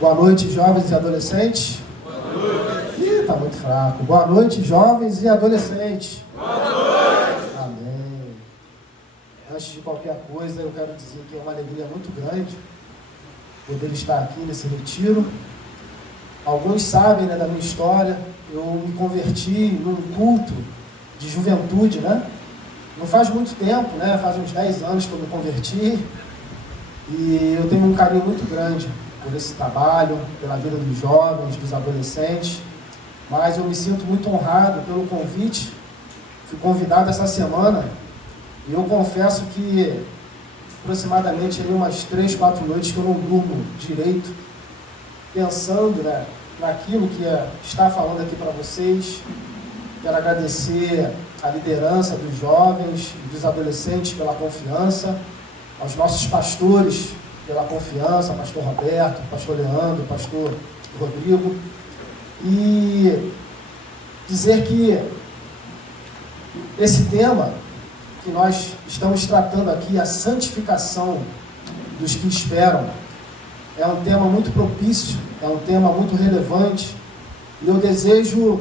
Boa noite, jovens e adolescentes. Boa noite. Ih, tá muito fraco. Boa noite, jovens e adolescentes. Boa noite. Amém. Antes de qualquer coisa, eu quero dizer que é uma alegria muito grande poder estar aqui nesse retiro. Alguns sabem, né, da minha história. Eu me converti num culto de juventude, né? Não faz muito tempo, né? Faz uns 10 anos que eu me converti. E eu tenho um carinho muito grande por esse trabalho, pela vida dos jovens, dos adolescentes, mas eu me sinto muito honrado pelo convite. Fui convidado essa semana e eu confesso que aproximadamente aí umas 3, 4 noites que eu não durmo direito, pensando, né, naquilo que está falando aqui para vocês. Quero agradecer a liderança dos jovens e dos adolescentes pela confiança, aos nossos pastores pela confiança, pastor Roberto, pastor Leandro, pastor Rodrigo, e dizer que esse tema que nós estamos tratando aqui, a santificação dos que esperam, é um tema muito propício, é um tema muito relevante, e eu desejo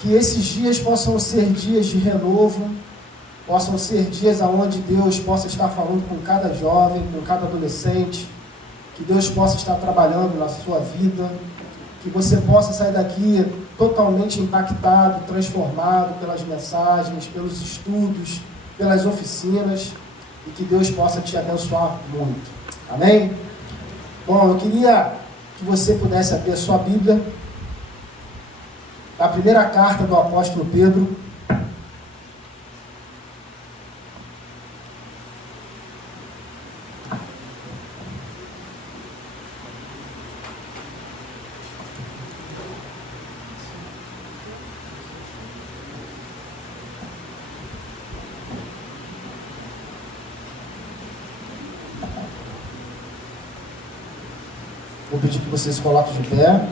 que esses dias possam ser dias de renovo, possam ser dias onde Deus possa estar falando com cada jovem, com cada adolescente, que Deus possa estar trabalhando na sua vida, que você possa sair daqui totalmente impactado, transformado pelas mensagens, pelos estudos, pelas oficinas, e que Deus possa te abençoar muito. Amém? Bom, eu queria que você pudesse abrir a sua Bíblia, a primeira carta do apóstolo Pedro. Vou pedir que vocês se coloquem de pé.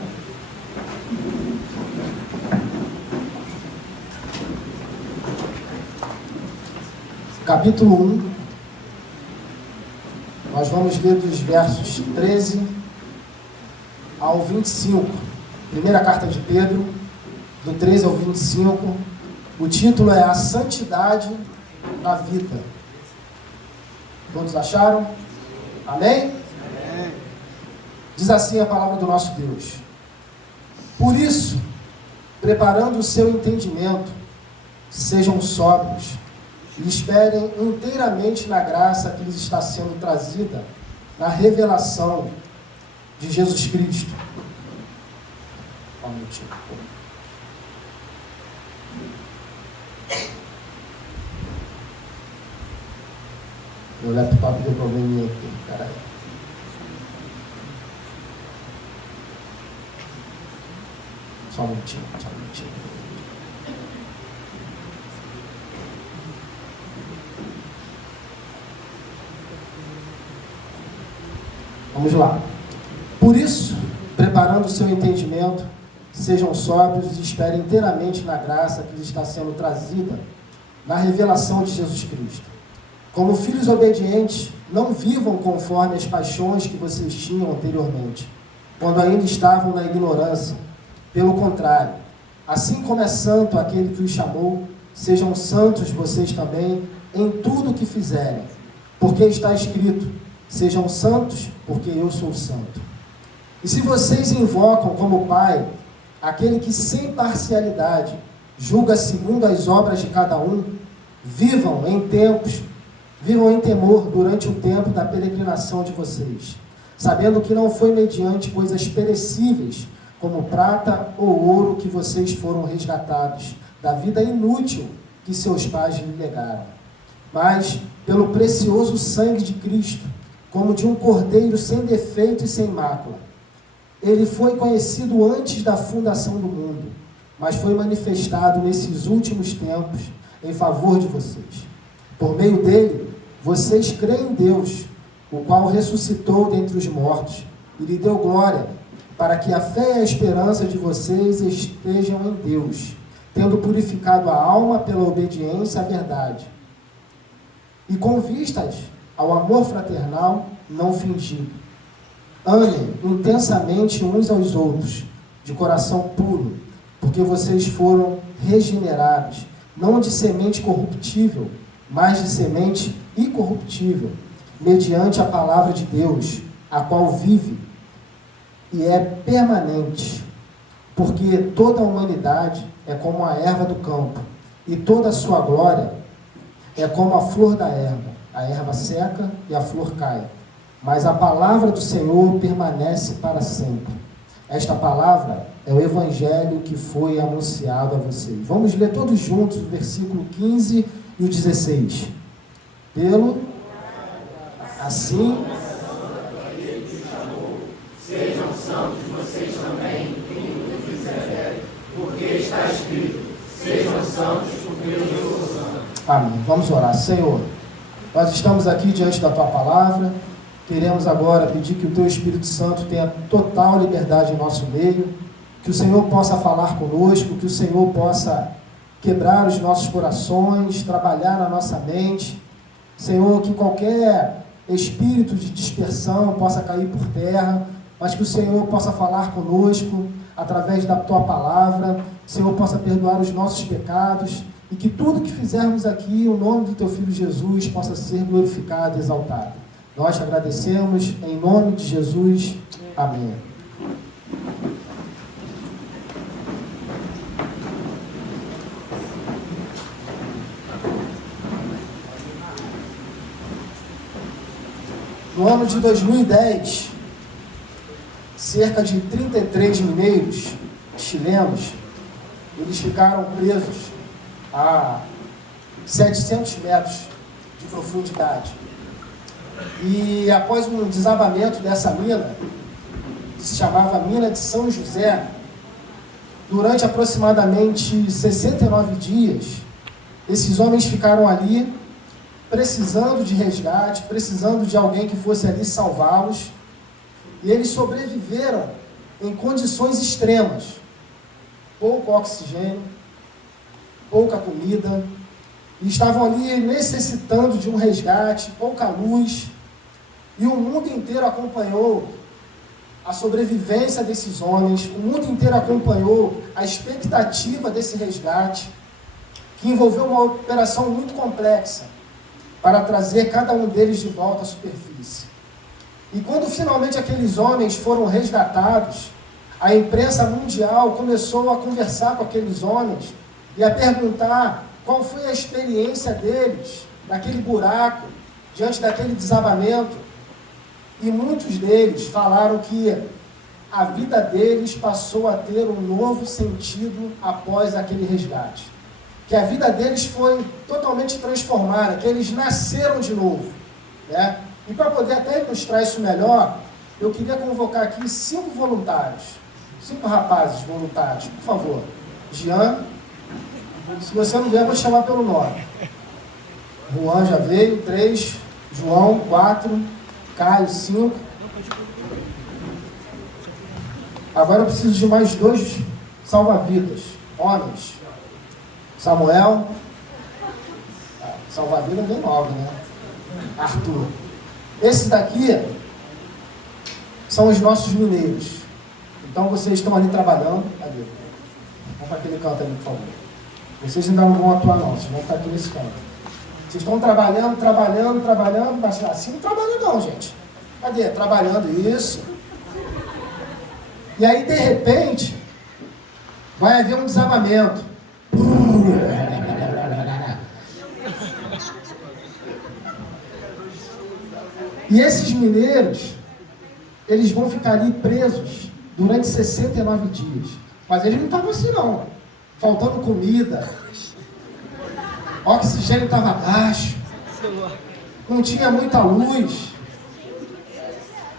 Capítulo 1. Nós vamos ler dos versos 13 ao 25. Primeira carta de Pedro, do 13 ao 25. O título é A Santidade na Vida. Todos acharam? Amém? Diz assim a palavra do nosso Deus: Por isso, preparando o seu entendimento, sejam sóbrios e esperem inteiramente na graça que lhes está sendo trazida na revelação de Jesus Cristo. Meu laptop deu probleminha aqui, peraí. Só um minutinho. Vamos lá. Por isso, preparando o seu entendimento, sejam sóbrios e esperem inteiramente na graça que lhes está sendo trazida na revelação de Jesus Cristo. Como filhos obedientes, não vivam conforme as paixões que vocês tinham anteriormente, quando ainda estavam na ignorância. Pelo contrário, assim como é santo aquele que os chamou, sejam santos vocês também em tudo o que fizerem, porque está escrito: sejam santos, porque eu sou santo. E se vocês invocam como Pai aquele que sem parcialidade julga segundo as obras de cada um, vivam em temor durante o tempo da peregrinação de vocês, sabendo que não foi mediante coisas perecíveis, como prata ou ouro, que vocês foram resgatados da vida inútil que seus pais lhe legaram, mas pelo precioso sangue de Cristo, como de um cordeiro sem defeito e sem mácula. Ele foi conhecido antes da fundação do mundo, mas foi manifestado nesses últimos tempos em favor de vocês. Por meio dele, vocês creem em Deus, o qual ressuscitou dentre os mortos e lhe deu glória, para que a fé e a esperança de vocês estejam em Deus, tendo purificado a alma pela obediência à verdade, e com vistas ao amor fraternal não fingido. Amem intensamente uns aos outros, de coração puro, porque vocês foram regenerados, não de semente corruptível, mas de semente incorruptível, mediante a palavra de Deus, a qual vive e é permanente, porque toda a humanidade é como a erva do campo, e toda a sua glória é como a flor da erva. A erva seca e a flor cai, mas a palavra do Senhor permanece para sempre. Esta palavra é o evangelho que foi anunciado a vocês. Vamos ler todos juntos o versículo 15 e o 16. Assim, sejam santos vocês também, em tudo que fizerem, porque está escrito: sejam santos, porque eu sou santo. amém. Vamos orar. Senhor, nós estamos aqui diante da Tua palavra, queremos agora pedir que o Teu Espírito Santo tenha total liberdade em nosso meio, que o Senhor possa falar conosco, que o Senhor possa quebrar os nossos corações, trabalhar na nossa mente. Senhor, que qualquer espírito de dispersão possa cair por terra, mas que o Senhor possa falar conosco através da Tua palavra, o Senhor possa perdoar os nossos pecados, e que tudo que fizermos aqui, o nome do Teu Filho Jesus possa ser glorificado e exaltado. Nós te agradecemos, em nome de Jesus. Amém. No ano de 2010, cerca de 33 mineiros chilenos, eles ficaram presos a 700 metros de profundidade. E após um desabamento dessa mina, que se chamava Mina de São José, durante aproximadamente 69 dias, esses homens ficaram ali, precisando de resgate, precisando de alguém que fosse ali salvá-los, e eles sobreviveram em condições extremas, pouco oxigênio, pouca comida, e estavam ali necessitando de um resgate, pouca luz, e o mundo inteiro acompanhou a sobrevivência desses homens, o mundo inteiro acompanhou a expectativa desse resgate, que envolveu uma operação muito complexa, para trazer cada um deles de volta à superfície. E quando finalmente aqueles homens foram resgatados, a imprensa mundial começou a conversar com aqueles homens e a perguntar qual foi a experiência deles naquele buraco, diante daquele desabamento. E muitos deles falaram que a vida deles passou a ter um novo sentido após aquele resgate. Que a vida deles foi totalmente transformada, que eles nasceram de novo, né? E para poder até ilustrar isso melhor, eu queria convocar aqui 5 voluntários, 5 rapazes voluntários, por favor. Jean, se você não vier, eu vou te chamar pelo nome. Juan já veio, 3, João, 4, Caio, 5. Agora eu preciso de mais 2 salva-vidas, homens. Samuel, salva-vida bem logo, né? Arthur. Esses daqui são os nossos mineiros. Então vocês estão ali trabalhando. Cadê? Vamos para aquele canto ali, por favor. Vocês ainda não vão atuar não, vocês vão ficar aqui nesse canto. Vocês estão trabalhando, mas assim não trabalha não, gente. Cadê? Trabalhando isso. E aí, de repente, vai haver um desabamento. E esses mineiros, eles vão ficar ali presos durante 69 dias. Mas eles não estavam assim não, faltando comida, oxigênio estava baixo, não tinha muita luz.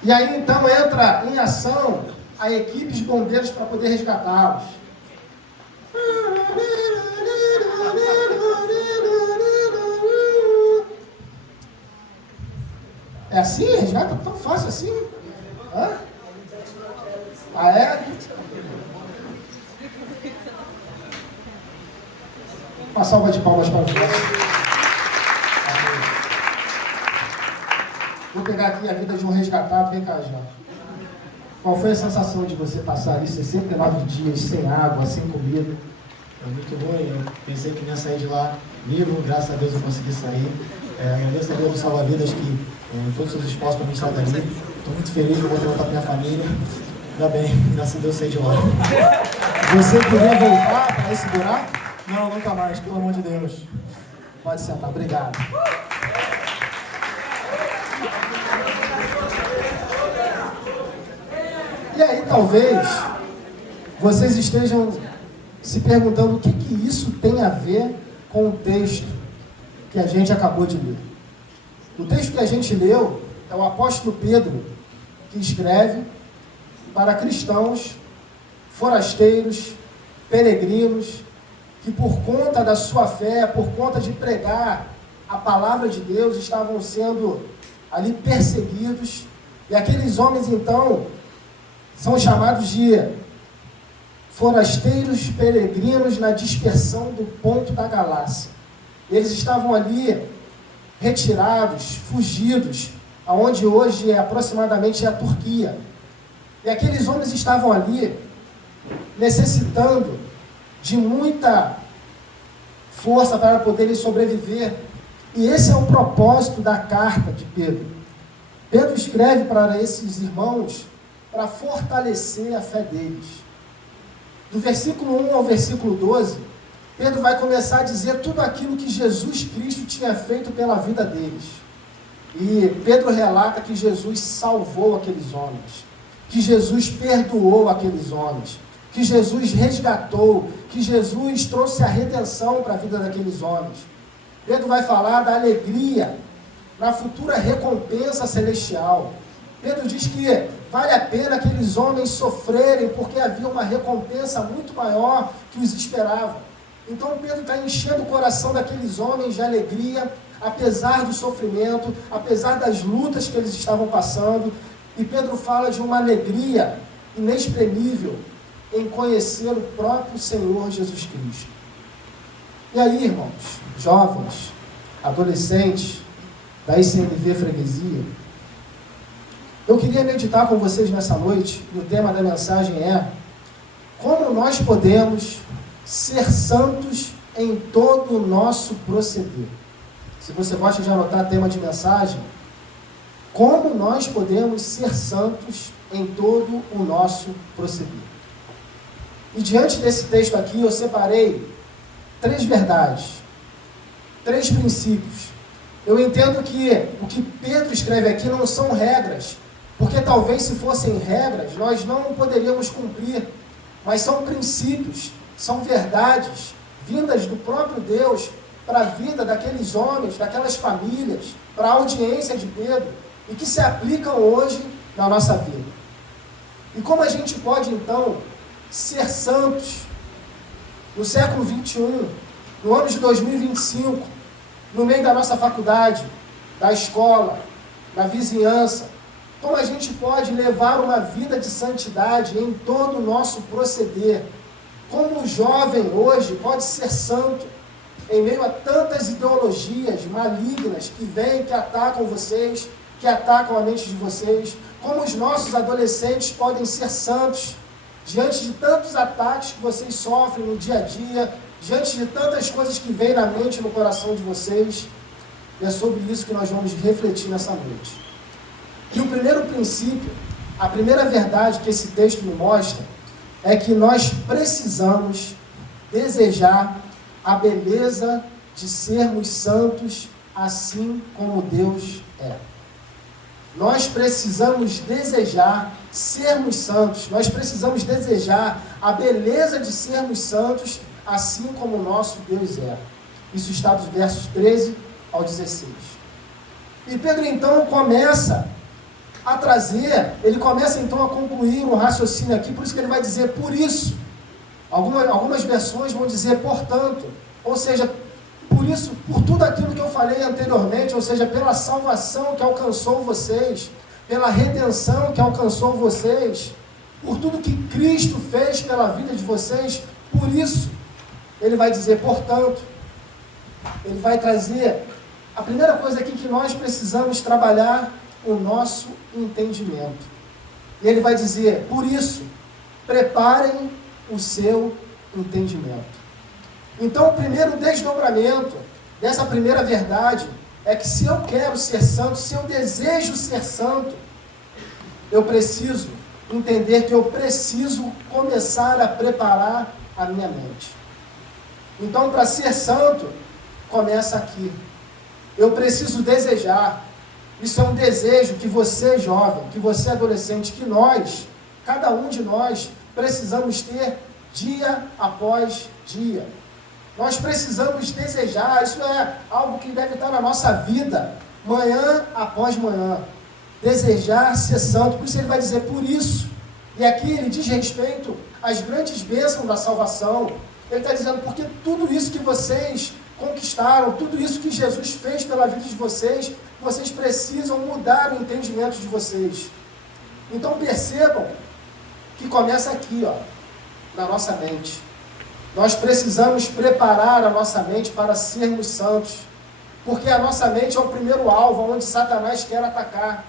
E aí então entra em ação a equipe de bombeiros para poder resgatá-los. É assim? Resgata tão fácil assim? Hã? Ah, é? Uma salva de palmas para o nosso. Vou pegar aqui a vida de um resgatado. Vem cá, Jean. Qual foi a sensação de você passar ali 69 dias sem água, sem comida? É muito ruim, eu pensei que ia sair de lá vivo, graças a Deus eu consegui sair. Agradeço a Deus do Salva-Vidas que todos os esforços para me sair dali. Estou muito feliz, eu vou voltar para minha família. Ainda bem, graças a Deus saí de lá. Você queria voltar para esse buraco? Não, nunca mais, pelo amor de Deus. Pode sentar, obrigado. E aí talvez vocês estejam se perguntando o que isso tem a ver com o texto que a gente acabou de ler. O texto que a gente leu é o apóstolo Pedro que escreve para cristãos, forasteiros, peregrinos, que por conta da sua fé, por conta de pregar a palavra de Deus, estavam sendo ali perseguidos. E aqueles homens, então, são chamados de forasteiros peregrinos na dispersão do Ponto da Galácia. Eles estavam ali retirados, fugidos, aonde hoje é aproximadamente a Turquia. E aqueles homens estavam ali necessitando de muita força para poderem sobreviver. E esse é o propósito da carta de Pedro. Pedro escreve para esses irmãos para fortalecer a fé deles. Do versículo 1 ao versículo 12, Pedro vai começar a dizer tudo aquilo que Jesus Cristo tinha feito pela vida deles. E Pedro relata que Jesus salvou aqueles homens, que Jesus perdoou aqueles homens, que Jesus resgatou, que Jesus trouxe a redenção para a vida daqueles homens. Pedro vai falar da alegria na futura recompensa celestial. Pedro diz que vale a pena aqueles homens sofrerem, porque havia uma recompensa muito maior que os esperava. Então Pedro está enchendo o coração daqueles homens de alegria, apesar do sofrimento, apesar das lutas que eles estavam passando. E Pedro fala de uma alegria inexprimível em conhecer o próprio Senhor Jesus Cristo. E aí, irmãos, jovens, adolescentes da ICNV Freguesia, eu queria meditar com vocês nessa noite, e o tema da mensagem é: como nós podemos ser santos em todo o nosso proceder. Se você gosta de anotar tema de mensagem, como nós podemos ser santos em todo o nosso proceder. E diante desse texto aqui, eu separei 3 verdades, 3 princípios. Eu entendo que o que Pedro escreve aqui não são regras, porque talvez se fossem regras, nós não poderíamos cumprir, mas são princípios, são verdades, vindas do próprio Deus para a vida daqueles homens, daquelas famílias, para a audiência de Pedro, e que se aplicam hoje na nossa vida. E como a gente pode, então, ser santos no século 21, no ano de 2025, no meio da nossa faculdade, da escola, da vizinhança? Como a gente pode levar uma vida de santidade em todo o nosso proceder? Como o jovem hoje pode ser santo em meio a tantas ideologias malignas que vêm, que atacam vocês, que atacam a mente de vocês? Como os nossos adolescentes podem ser santos diante de tantos ataques que vocês sofrem no dia a dia, diante de tantas coisas que vêm na mente e no coração de vocês? E é sobre isso que nós vamos refletir nessa noite. E o primeiro princípio, a primeira verdade que esse texto me mostra, é que nós precisamos desejar a beleza de sermos santos assim como Deus é. Nós precisamos desejar sermos santos, nós precisamos desejar a beleza de sermos santos assim como o nosso Deus é. Isso está dos versos 13 ao 16. E Pedro então começa a trazer, ele começa então a concluir um raciocínio aqui, por isso que ele vai dizer por isso. Algumas versões vão dizer portanto, ou seja, por isso, por tudo aquilo que eu falei anteriormente, ou seja, pela salvação que alcançou vocês, pela redenção que alcançou vocês, por tudo que Cristo fez pela vida de vocês, por isso, ele vai dizer portanto, ele vai trazer a primeira coisa aqui que nós precisamos trabalhar o nosso entendimento. E ele vai dizer, por isso, preparem o seu entendimento. Então, o primeiro desdobramento dessa primeira verdade é que se eu quero ser santo, se eu desejo ser santo, eu preciso entender que eu preciso começar a preparar a minha mente. Então, para ser santo, começa aqui. Eu preciso desejar. Isso é um desejo que você, jovem, que você, adolescente, que nós, cada um de nós, precisamos ter dia após dia. Nós precisamos desejar, isso é algo que deve estar na nossa vida, manhã após manhã. Desejar ser santo, por isso ele vai dizer, por isso. E aqui ele diz respeito às grandes bênçãos da salvação. Ele está dizendo, porque tudo isso que vocês conquistaram, tudo isso que Jesus fez pela vida de vocês, vocês precisam mudar o entendimento de vocês. Então percebam que começa aqui, ó, na nossa mente. Nós precisamos preparar a nossa mente para sermos santos, porque a nossa mente é o primeiro alvo onde Satanás quer atacar.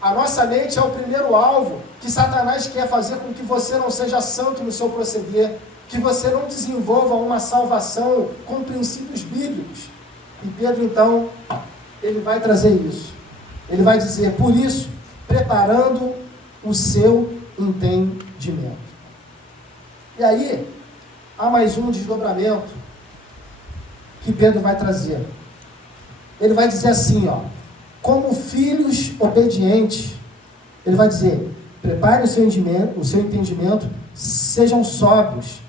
A nossa mente é o primeiro alvo que Satanás quer fazer com que você não seja santo no seu proceder, que você não desenvolva uma salvação com princípios bíblicos. E Pedro, então, ele vai trazer isso. Ele vai dizer, por isso, preparando o seu entendimento. E aí, há mais um desdobramento que Pedro vai trazer. Ele vai dizer assim, ó, como filhos obedientes, ele vai dizer, preparem o seu entendimento, sejam sóbrios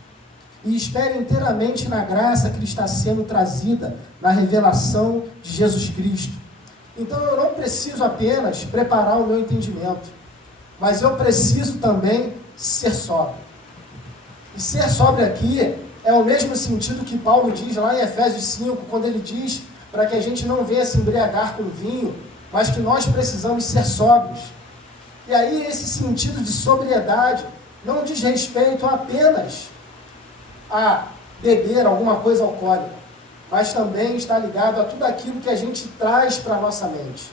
e esperem inteiramente na graça que lhe está sendo trazida na revelação de Jesus Cristo. Então eu não preciso apenas preparar o meu entendimento, mas eu preciso também ser sóbrio. E ser sóbrio aqui é o mesmo sentido que Paulo diz lá em Efésios 5, quando ele diz para que a gente não venha se embriagar com vinho, mas que nós precisamos ser sóbrios. E aí esse sentido de sobriedade não diz respeito apenas a beber alguma coisa alcoólica, mas também está ligado a tudo aquilo que a gente traz para a nossa mente.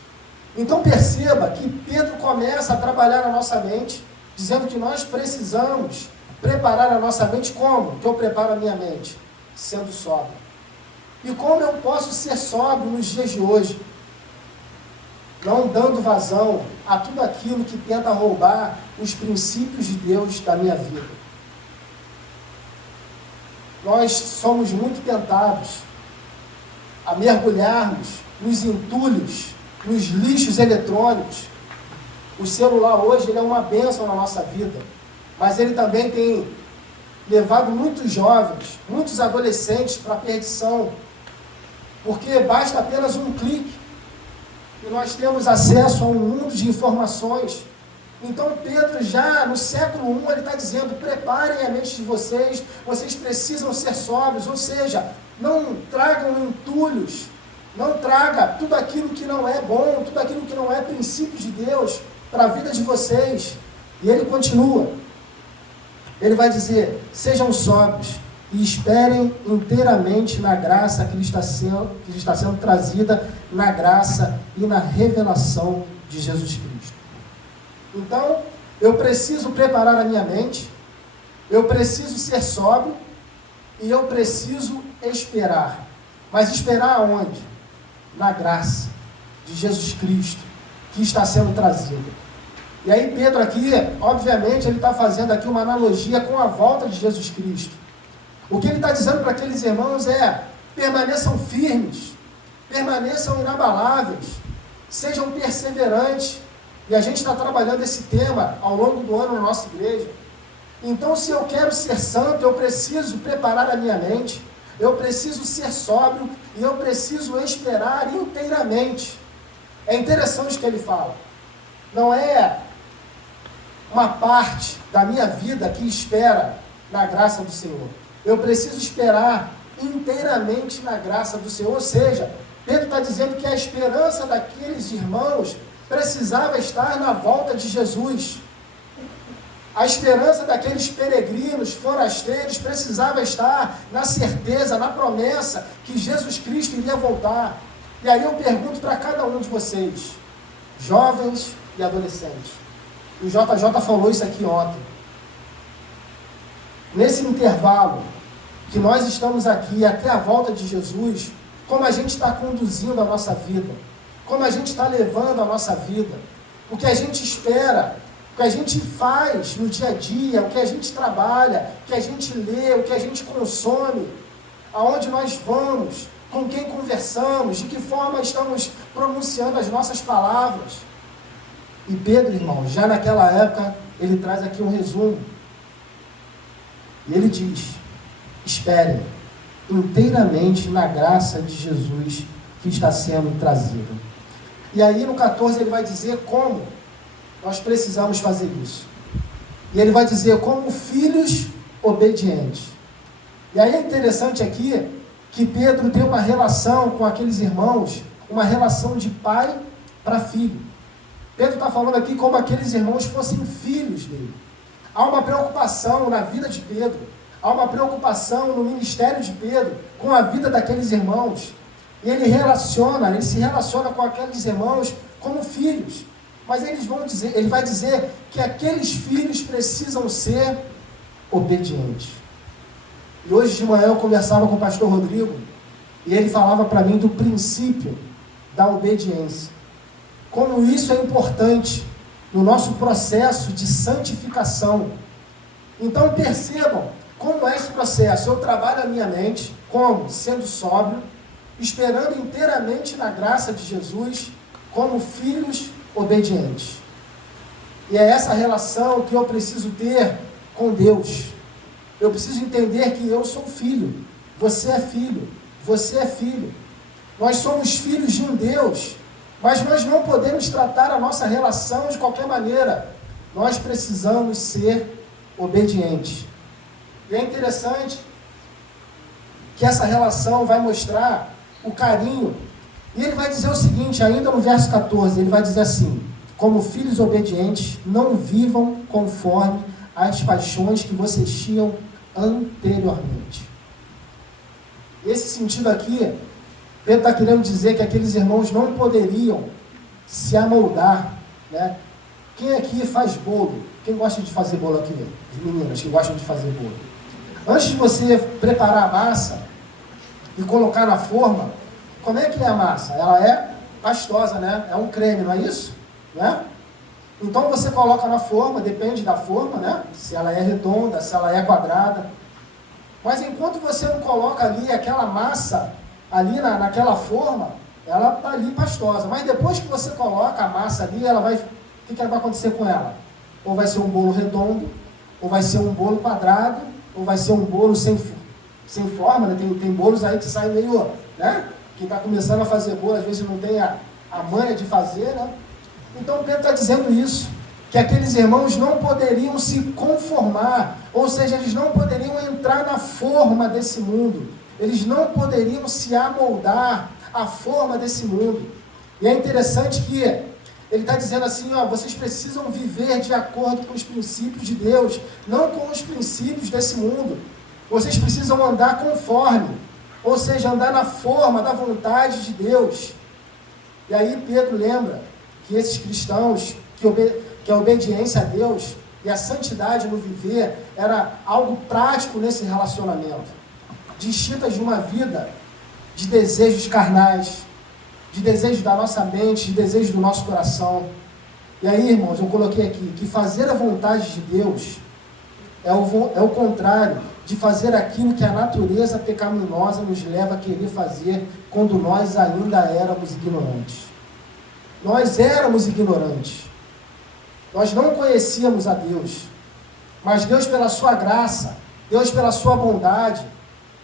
Então perceba que Pedro começa a trabalhar na nossa mente, dizendo que nós precisamos preparar a nossa mente. Como que eu preparo a minha mente? Sendo sóbrio. E como eu posso ser sóbrio nos dias de hoje? Não dando vazão a tudo aquilo que tenta roubar os princípios de Deus da minha vida. Nós somos muito tentados a mergulharmos nos entulhos, nos lixos eletrônicos. O celular hoje ele é uma bênção na nossa vida, mas ele também tem levado muitos jovens, muitos adolescentes para a perdição, porque basta apenas um clique e nós temos acesso a um mundo de informações. Então Pedro já no século I ele está dizendo, preparem a mente de vocês, vocês precisam ser sóbrios, ou seja, não tragam entulhos, não traga tudo aquilo que não é bom, tudo aquilo que não é princípio de Deus para a vida de vocês. E ele continua, ele vai dizer, sejam sóbrios e esperem inteiramente na graça que lhe está sendo trazida, na graça e na revelação de Jesus Cristo. Então, eu preciso preparar a minha mente, eu preciso ser sóbrio e eu preciso esperar. Mas esperar aonde? Na graça de Jesus Cristo que está sendo trazida. E aí Pedro aqui, obviamente, ele está fazendo aqui uma analogia com a volta de Jesus Cristo. O que ele está dizendo para aqueles irmãos é, permaneçam firmes, permaneçam inabaláveis, sejam perseverantes. E a gente está trabalhando esse tema ao longo do ano na nossa igreja. Então, se eu quero ser santo, eu preciso preparar a minha mente, eu preciso ser sóbrio e eu preciso esperar inteiramente. É interessante o que ele fala. Não é uma parte da minha vida que espera na graça do Senhor. Eu preciso esperar inteiramente na graça do Senhor. Ou seja, Pedro está dizendo que a esperança daqueles irmãos precisava estar na volta de Jesus. A esperança daqueles peregrinos, forasteiros, precisava estar na certeza, na promessa que Jesus Cristo iria voltar. E aí eu pergunto para cada um de vocês, jovens e adolescentes, O JJ falou isso aqui ontem. Nesse intervalo que nós estamos aqui até a volta de Jesus, como a gente está conduzindo a nossa vida, como a gente está levando a nossa vida, o que a gente espera, o que a gente faz no dia a dia, o que a gente trabalha, o que a gente lê, o que a gente consome, aonde nós vamos, com quem conversamos, de que forma estamos pronunciando as nossas palavras. E Pedro, irmão, já naquela época, ele traz aqui um resumo. E ele diz: esperem inteiramente na graça de Jesus que está sendo trazida. E aí no 14 ele vai dizer como nós precisamos fazer isso. E ele vai dizer como filhos obedientes. E aí é interessante aqui que Pedro tem uma relação com aqueles irmãos, uma relação de pai para filho. Pedro está falando aqui como aqueles irmãos fossem filhos dele. Há uma preocupação na vida de Pedro, há uma preocupação no ministério de Pedro com a vida daqueles irmãos. E ele se relaciona com aqueles irmãos como filhos. Mas ele vai dizer que aqueles filhos precisam ser obedientes. E hoje de manhã eu conversava com o pastor Rodrigo, e ele falava para mim do princípio da obediência. Como isso é importante no nosso processo de santificação. Então percebam como é esse processo. Eu trabalho a minha mente, como? Sendo sóbrio, esperando inteiramente na graça de Jesus, como filhos obedientes. E é essa relação que eu preciso ter com Deus. Eu preciso entender que eu sou filho, você é filho, você é filho. Nós somos filhos de um Deus, mas nós não podemos tratar a nossa relação de qualquer maneira. Nós precisamos ser obedientes. E é interessante que essa relação vai mostrar o carinho. E ele vai dizer o seguinte, ainda no verso 14, ele vai dizer assim: como filhos obedientes, não vivam conforme as paixões que vocês tinham anteriormente. Esse sentido aqui, Pedro está querendo dizer que aqueles irmãos não poderiam se amoldar, né? Quem aqui faz bolo? Quem gosta de fazer bolo aqui? As meninas que gostam de fazer bolo. Antes de você preparar a massa e colocar na forma, como é que é a massa? Ela é pastosa, né? É um creme, não é isso? Né? Então você coloca na forma, depende da forma, né? Se ela é redonda, se ela é quadrada. Mas enquanto você não coloca ali aquela massa, ali naquela forma, ela está ali pastosa. Mas depois que você coloca a massa ali, o que vai acontecer com ela? Ou vai ser um bolo redondo, ou vai ser um bolo quadrado, ou vai ser um bolo sem forma, né? Tem bolos aí que saem meio, né? Quem está começando a fazer bolo, às vezes não tem a manha de fazer, né? Então Pedro está dizendo isso, que aqueles irmãos não poderiam se conformar, ou seja, eles não poderiam entrar na forma desse mundo, eles não poderiam se amoldar à forma desse mundo. E é interessante que ele está dizendo assim, ó, vocês precisam viver de acordo com os princípios de Deus, não com os princípios desse mundo. Vocês precisam andar conforme, ou seja, andar na forma da vontade de Deus. E aí Pedro lembra que esses cristãos, que a obediência a Deus e a santidade no viver era algo prático nesse relacionamento, distintas de uma vida de desejos carnais, de desejos da nossa mente, de desejos do nosso coração. E aí, irmãos, eu coloquei aqui que fazer a vontade de Deus é o contrário de fazer aquilo que a natureza pecaminosa nos leva a querer fazer quando nós ainda éramos ignorantes. Nós éramos ignorantes. Nós não conhecíamos a Deus. Mas Deus, pela sua graça, Deus, pela sua bondade,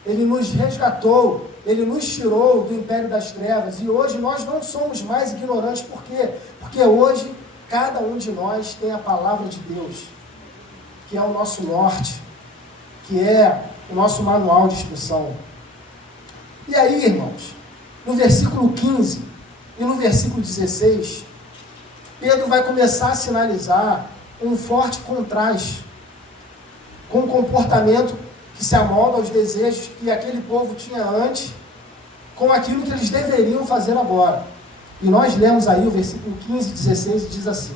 Ele nos resgatou, Ele nos tirou do império das trevas. E hoje nós não somos mais ignorantes. Por quê? Porque hoje cada um de nós tem a palavra de Deus, que é o nosso norte, que é o nosso manual de instrução. E aí, irmãos, no versículo 15 e no versículo 16, Pedro vai começar a sinalizar um forte contraste com o comportamento que se amolda aos desejos que aquele povo tinha antes, com aquilo que eles deveriam fazer agora. E nós lemos aí o versículo 15 e 16 e diz assim: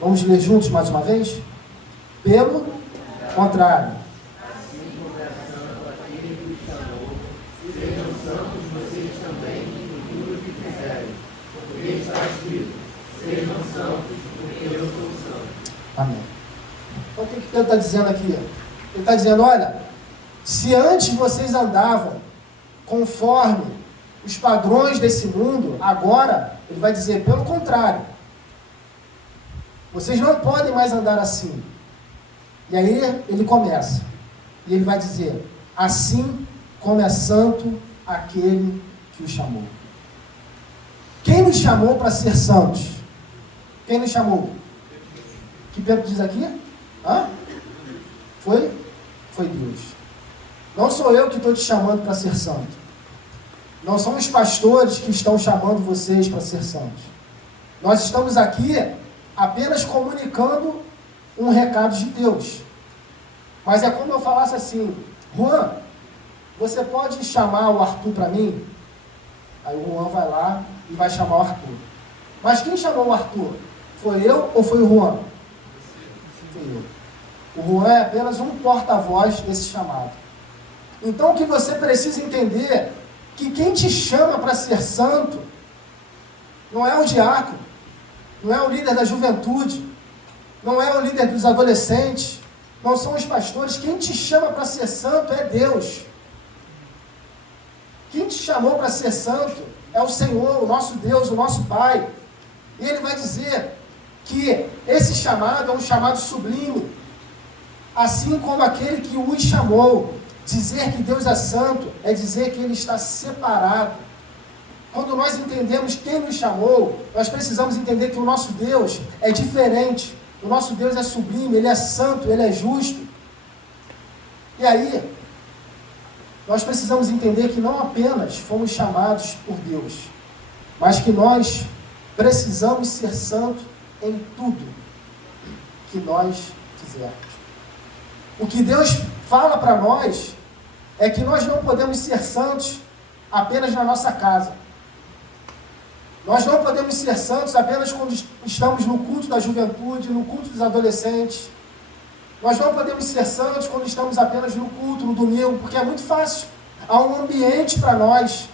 Vamos ler juntos mais uma vez? Pelo contrário. Sejam santos vocês também em tudo o que fizerem, porque está escrito: sejam santos, porque eu sou santo. Amém. Então o que Pedro está dizendo aqui? Ele está dizendo, olha, se antes vocês andavam conforme os padrões desse mundo, agora, ele vai dizer, pelo contrário, vocês não podem mais andar assim. E aí ele começa, e ele vai dizer, assim como é santo aquele que o chamou. Quem nos chamou para ser santos? Quem nos chamou? O que Pedro diz aqui? Hã? Foi Deus. Não sou eu que estou te chamando para ser santo. Não são os pastores que estão chamando vocês para ser santos. Nós estamos aqui apenas comunicando um recado de Deus. Mas é como eu falasse assim, Juan, você pode chamar o Arthur para mim? Aí o Juan vai lá e vai chamar o Arthur. Mas quem chamou o Arthur? Foi eu ou foi o Juan? Foi eu. O Juan é apenas um porta-voz desse chamado. Então o que você precisa entender, que quem te chama para ser santo, não é o diácono, não é o líder da juventude, não é o líder dos adolescentes, não são os pastores. Quem te chama para ser santo é Deus. Quem te chamou para ser santo é o Senhor, o nosso Deus, o nosso Pai. E Ele vai dizer que esse chamado é um chamado sublime, assim como aquele que os chamou. Dizer que Deus é santo é dizer que Ele está separado. Quando nós entendemos quem nos chamou, nós precisamos entender que o nosso Deus é diferente. O nosso Deus é sublime, Ele é santo, Ele é justo. E aí, nós precisamos entender que não apenas fomos chamados por Deus, mas que nós precisamos ser santos em tudo que nós fizermos. O que Deus fala para nós é que nós não podemos ser santos apenas na nossa casa. Nós não podemos ser santos apenas quando estamos no culto da juventude, no culto dos adolescentes. Nós não podemos ser santos quando estamos apenas no culto, no domingo, porque é muito fácil. Há um ambiente para nós,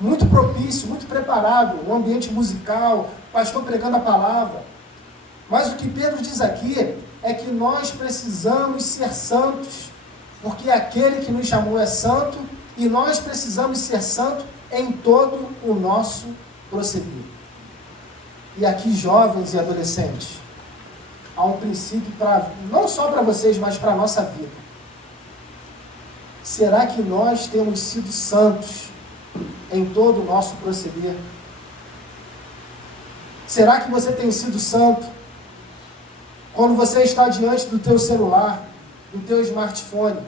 muito propício, muito preparado, um ambiente musical, pastor pregando a palavra. Mas o que Pedro diz aqui é que nós precisamos ser santos, porque aquele que nos chamou é santo, e nós precisamos ser santos em todo o nosso proceder. E aqui, jovens e adolescentes, há um princípio não só para vocês, mas para a nossa vida. Será que nós temos sido santos em todo o nosso proceder? Será que você tem sido santo quando você está diante do teu celular, do teu smartphone,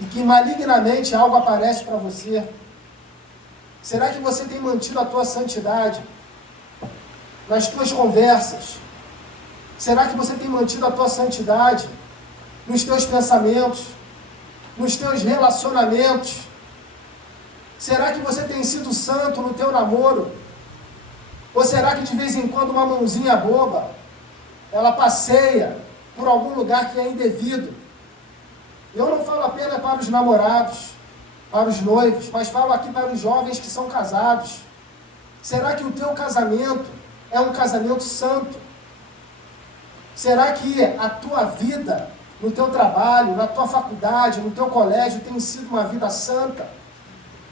e que malignamente algo aparece para você? Será que você tem mantido a tua santidade nas tuas conversas? Será que você tem mantido a tua santidade nos teus pensamentos, nos teus relacionamentos? Será que você tem sido santo no teu namoro? Ou será que de vez em quando uma mãozinha boba, ela passeia por algum lugar que é indevido? Eu não falo apenas para os namorados, para os noivos, mas falo aqui para os jovens que são casados. Será que o teu casamento é um casamento santo? Será que a tua vida, no teu trabalho, na tua faculdade, no teu colégio, tem sido uma vida santa?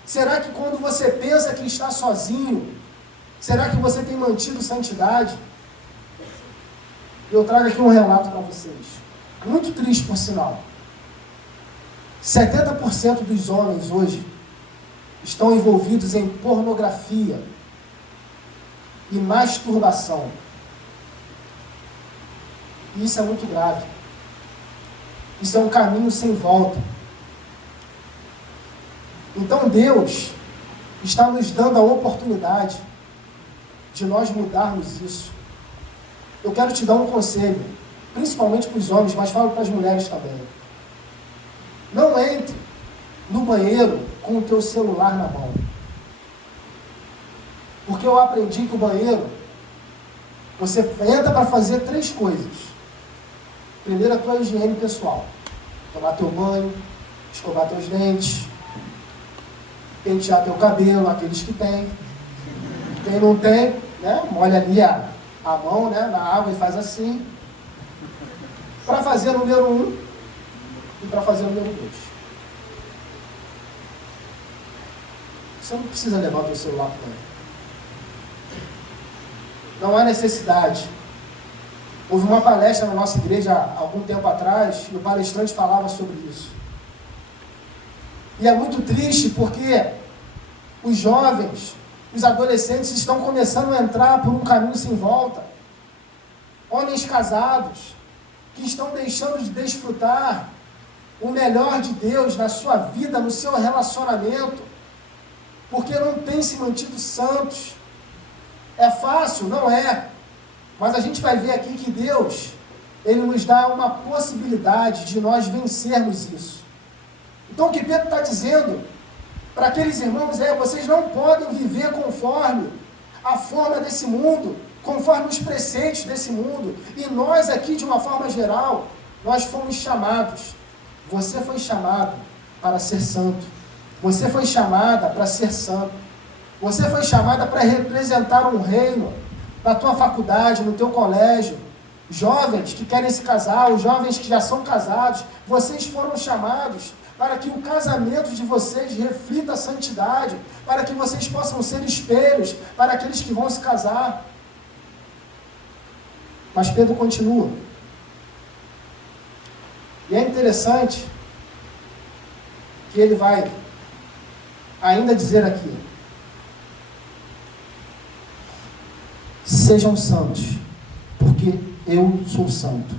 Será que quando você pensa que está sozinho, será que você tem mantido santidade? Eu trago aqui um relato para vocês, muito triste por sinal. 70% dos homens hoje estão envolvidos em pornografia e masturbação. E isso é muito grave. Isso é um caminho sem volta. Então Deus está nos dando a oportunidade de nós mudarmos isso. Eu quero te dar um conselho, principalmente para os homens, mas falo para as mulheres também. Não entre no banheiro com o teu celular na mão. Porque eu aprendi que o banheiro Você entra para fazer 3 coisas. Primeiro, a tua higiene pessoal. Tomar teu banho, escovar teus dentes, pentear teu cabelo, aqueles que têm. Quem não tem, né, molha ali a mão, né, na água e faz assim. Para fazer o número 1 e para fazer o número 2. Você não precisa levar o teu celular para dentro. Não há necessidade. Houve uma palestra na nossa igreja há algum tempo atrás e o palestrante falava sobre isso. E é muito triste porque os jovens, os adolescentes estão começando a entrar por um caminho sem volta. Homens casados que estão deixando de desfrutar o melhor de Deus na sua vida, no seu relacionamento, porque não têm se mantido santos. É fácil? Não é. Mas a gente vai ver aqui que Deus, Ele nos dá uma possibilidade de nós vencermos isso. Então o que Pedro está dizendo para aqueles irmãos é: vocês não podem viver conforme a forma desse mundo, conforme os preceitos desse mundo. E nós aqui, de uma forma geral, nós fomos chamados. Você foi chamado para ser santo. Você foi chamada para ser santo. Você foi chamada para representar um reino na tua faculdade, no teu colégio. Jovens que querem se casar, os jovens que já são casados, vocês foram chamados para que o casamento de vocês reflita a santidade, para que vocês possam ser espelhos para aqueles que vão se casar. Mas Pedro continua. E é interessante que ele vai ainda dizer aqui: sejam santos, porque eu sou santo.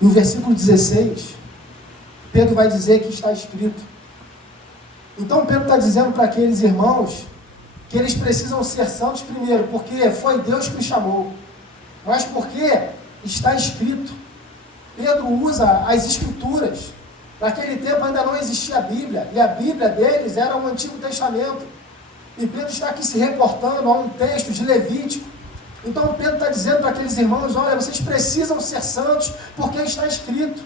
E o versículo 16, Pedro vai dizer que está escrito. Então Pedro está dizendo para aqueles irmãos que eles precisam ser santos primeiro, porque foi Deus que os chamou, mas porque está escrito. Pedro usa as escrituras. Naquele tempo ainda não existia a Bíblia, e a Bíblia deles era o Antigo Testamento. E Pedro está aqui se reportando a um texto de Levítico. Então Pedro está dizendo para aqueles irmãos: olha, vocês precisam ser santos, porque está escrito.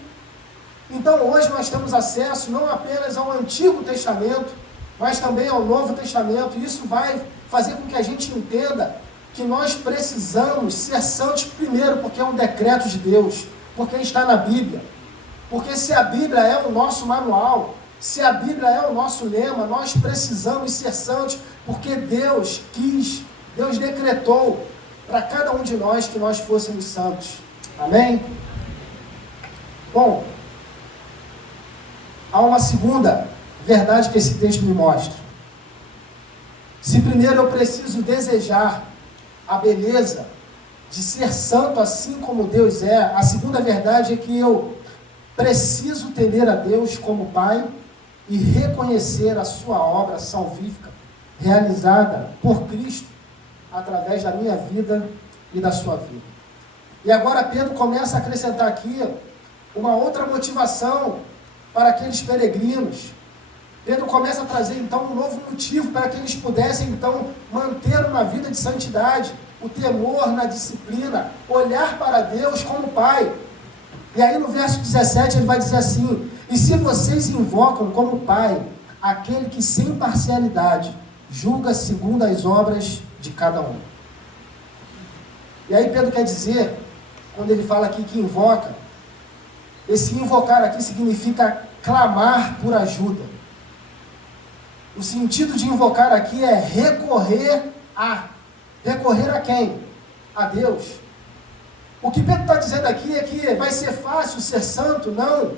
Então hoje nós temos acesso não apenas ao Antigo Testamento, mas também ao Novo Testamento. E isso vai fazer com que a gente entenda que nós precisamos ser santos primeiro, porque é um decreto de Deus, porque está na Bíblia. Porque se a Bíblia é o nosso manual, se a Bíblia é o nosso lema, nós precisamos ser santos, porque Deus quis, Deus decretou para cada um de nós que nós fôssemos santos. Amém? Bom, há uma segunda verdade que esse texto me mostra. Se primeiro eu preciso desejar a beleza de ser santo assim como Deus é, a segunda verdade é que eu preciso temer a Deus como Pai e reconhecer a sua obra salvífica realizada por Cristo através da minha vida e da sua vida. E agora Pedro começa a acrescentar aqui uma outra motivação para aqueles peregrinos. Pedro começa a trazer então um novo motivo para que eles pudessem então manter uma vida de santidade, o temor na disciplina, olhar para Deus como Pai. E aí no verso 17 ele vai dizer assim: e se vocês invocam como Pai aquele que sem parcialidade julga segundo as obras de cada um. E aí Pedro quer dizer, quando ele fala aqui que invoca, esse invocar aqui significa clamar por ajuda. O sentido de invocar aqui é recorrer a. Recorrer a quem? A Deus. O que Pedro está dizendo aqui é que vai ser fácil ser santo? Não.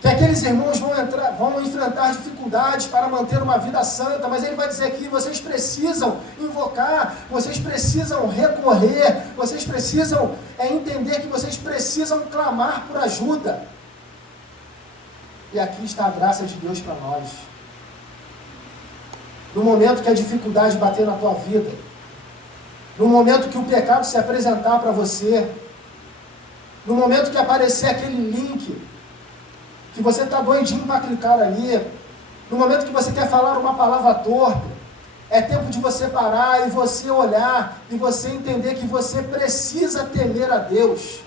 Que aqueles irmãos vão enfrentar dificuldades para manter uma vida santa, mas ele vai dizer aqui: vocês precisam invocar, vocês precisam recorrer, vocês precisam entender que vocês precisam clamar por ajuda. E aqui está a graça de Deus para nós. No momento que a dificuldade bater na tua vida, no momento que o pecado se apresentar para você, no momento que aparecer aquele link que você está doidinho para clicar ali, no momento que você quer falar uma palavra torpe, é tempo de você você parar e você olhar e você entender que você precisa temer a Deus,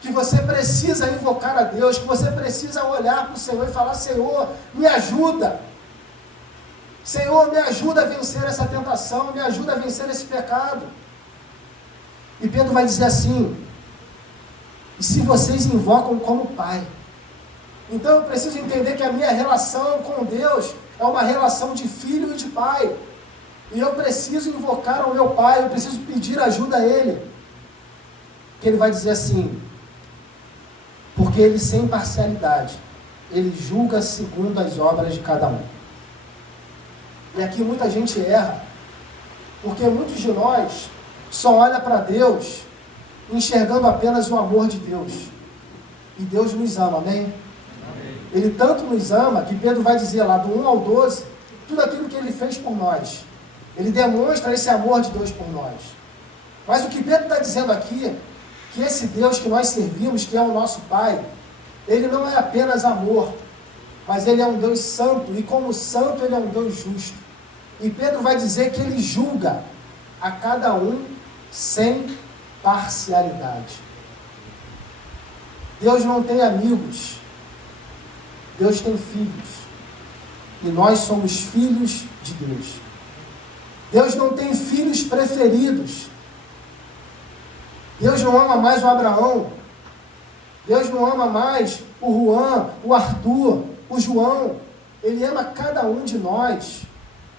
que você precisa invocar a Deus, que você precisa olhar para o Senhor e falar: Senhor, me ajuda. Senhor, me ajuda a vencer essa tentação, me ajuda a vencer esse pecado. E Pedro vai dizer assim: e se vocês invocam como Pai? Então eu preciso entender que a minha relação com Deus é uma relação de filho e de pai. E eu preciso invocar o meu Pai, eu preciso pedir ajuda a Ele. Que Ele vai dizer assim: porque Ele, sem parcialidade, Ele julga segundo as obras de cada um. E aqui muita gente erra, porque muitos de nós só olha para Deus enxergando apenas o amor de Deus. E Deus nos ama, amém? Ele tanto nos ama que Pedro vai dizer lá do 1 ao 12, tudo aquilo que Ele fez por nós. Ele demonstra esse amor de Deus por nós. Mas o que Pedro está dizendo aqui, que esse Deus que nós servimos, que é o nosso Pai, Ele não é apenas amor, mas Ele é um Deus santo, e como santo Ele é um Deus justo. E Pedro vai dizer que Ele julga a cada um sem parcialidade. Deus não tem amigos, Deus tem filhos, e nós somos filhos de Deus. Deus não tem filhos preferidos. Deus não ama mais o Abraão, Deus não ama mais o Juan, o Arthur, o João. Ele ama cada um de nós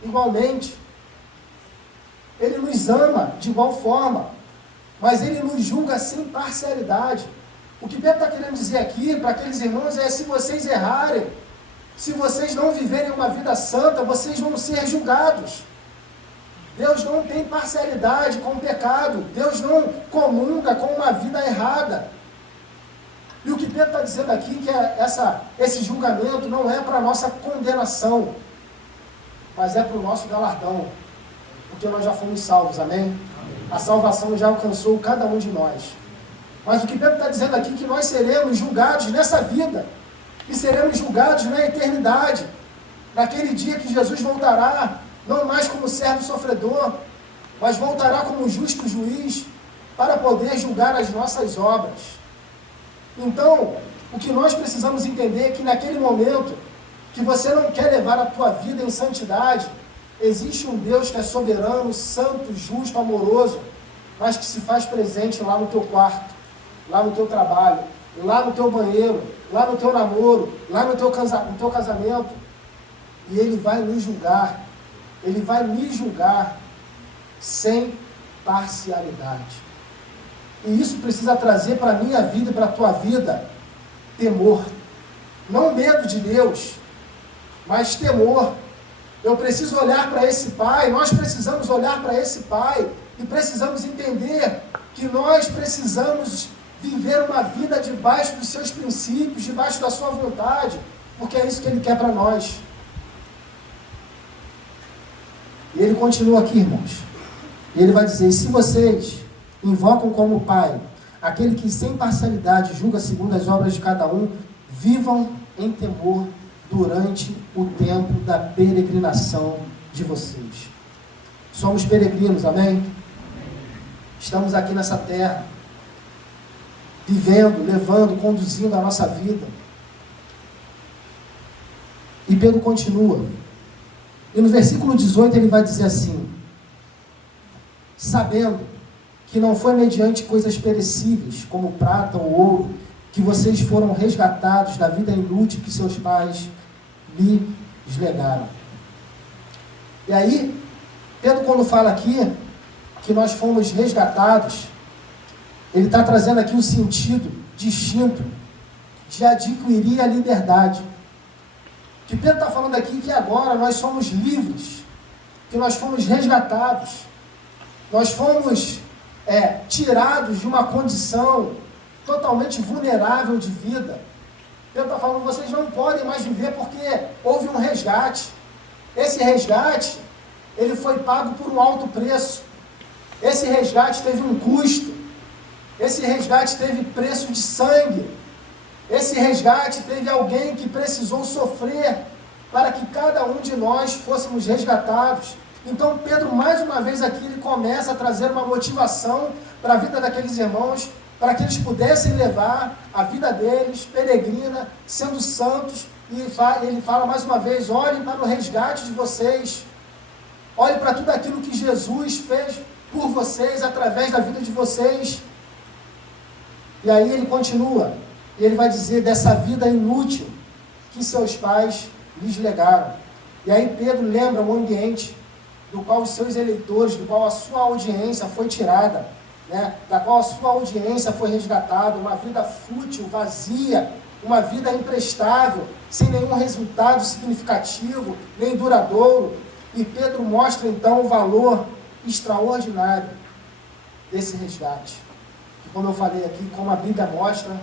igualmente. Ele nos ama de igual forma, mas Ele nos julga sem parcialidade. O que Pedro está querendo dizer aqui para aqueles irmãos é: se vocês errarem, se vocês não viverem uma vida santa, vocês vão ser julgados. Deus não tem parcialidade com o pecado. Deus não comunga com uma vida errada. E o que Pedro está dizendo aqui, que esse julgamento não é para a nossa condenação, mas é para o nosso galardão, porque nós já fomos salvos, amém? A salvação já alcançou cada um de nós. Mas o que Pedro está dizendo aqui é que nós seremos julgados nessa vida, e seremos julgados na eternidade, naquele dia que Jesus voltará, não mais como servo sofredor, mas voltará como justo juiz, para poder julgar as nossas obras. Então, o que nós precisamos entender é que naquele momento que você não quer levar a tua vida em santidade, existe um Deus que é soberano, santo, justo, amoroso, mas que se faz presente lá no teu quarto, lá no teu trabalho, lá no teu banheiro, lá no teu namoro, lá no teu casamento, e Ele vai nos julgar. Ele vai me julgar sem parcialidade. E isso precisa trazer para a minha vida e para a tua vida temor. Não medo de Deus, mas temor. Eu preciso olhar para esse Pai, nós precisamos olhar para esse Pai e precisamos entender que nós precisamos viver uma vida debaixo dos seus princípios, debaixo da sua vontade, porque é isso que Ele quer para nós. E Ele continua aqui, irmãos. E Ele vai dizer: se vocês invocam como Pai aquele que sem parcialidade julga segundo as obras de cada um, vivam em temor durante o tempo da peregrinação de vocês. Somos peregrinos, amém? Estamos aqui nessa terra, vivendo, levando, conduzindo a nossa vida. E Pedro continua. E no versículo 18 ele vai dizer assim: sabendo que não foi mediante coisas perecíveis, como prata ou ouro, que vocês foram resgatados da vida inútil que seus pais lhes legaram. E aí, Pedro, quando fala aqui que nós fomos resgatados, ele está trazendo aqui um sentido distinto de adquirir a liberdade. Que Pedro está falando aqui que agora nós somos livres, que nós fomos resgatados, nós fomos tirados de uma condição totalmente vulnerável de vida. Pedro está falando: vocês não podem mais viver porque houve um resgate. Esse resgate, ele foi pago por um alto preço. Esse resgate teve um custo. Esse resgate teve preço de sangue. Esse resgate teve alguém que precisou sofrer para que cada um de nós fôssemos resgatados. Então Pedro, mais uma vez aqui, ele começa a trazer uma motivação para a vida daqueles irmãos, para que eles pudessem levar a vida deles, peregrina, sendo santos, e ele fala mais uma vez, olhem para o resgate de vocês, olhem para tudo aquilo que Jesus fez por vocês, através da vida de vocês. E aí ele continua, e ele vai dizer dessa vida inútil que seus pais lhes legaram. E aí Pedro lembra o ambiente do qual os seus eleitores, do qual a sua audiência foi tirada, né? Da qual a sua audiência foi resgatada, uma vida fútil, vazia, uma vida imprestável, sem nenhum resultado significativo, nem duradouro. E Pedro mostra então o valor extraordinário desse resgate. Que, como eu falei aqui, como a Bíblia mostra,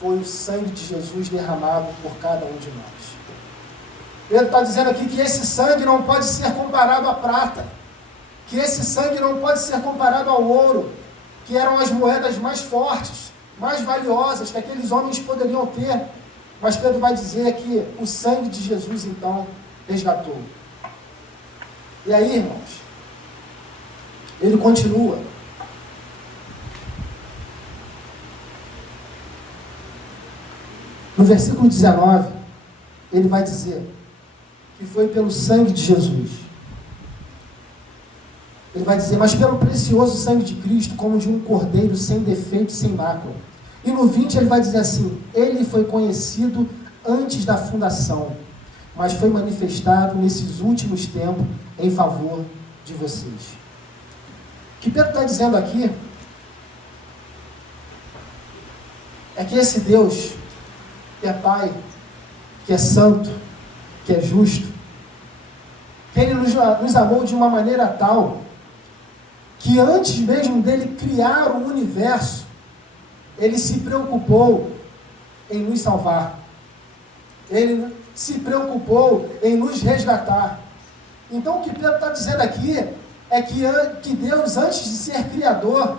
foi o sangue de Jesus derramado por cada um de nós. Pedro está dizendo aqui que esse sangue não pode ser comparado à prata, que esse sangue não pode ser comparado ao ouro, que eram as moedas mais fortes, mais valiosas que aqueles homens poderiam ter. Mas Pedro vai dizer que o sangue de Jesus, então, resgatou. E aí, irmãos, ele continua. No versículo 19, ele vai dizer que foi pelo sangue de Jesus. Ele vai dizer, mas pelo precioso sangue de Cristo, como de um cordeiro sem defeito e sem mácula. E no 20 ele vai dizer assim, ele foi conhecido antes da fundação, mas foi manifestado nesses últimos tempos em favor de vocês. O que Pedro está dizendo aqui é que esse Deus, que é Pai, que é santo, que é justo, que Ele nos amou de uma maneira tal, que antes mesmo dele criar o universo, Ele se preocupou em nos salvar. Ele se preocupou em nos resgatar. Então o que Pedro está dizendo aqui é que Deus, antes de ser criador,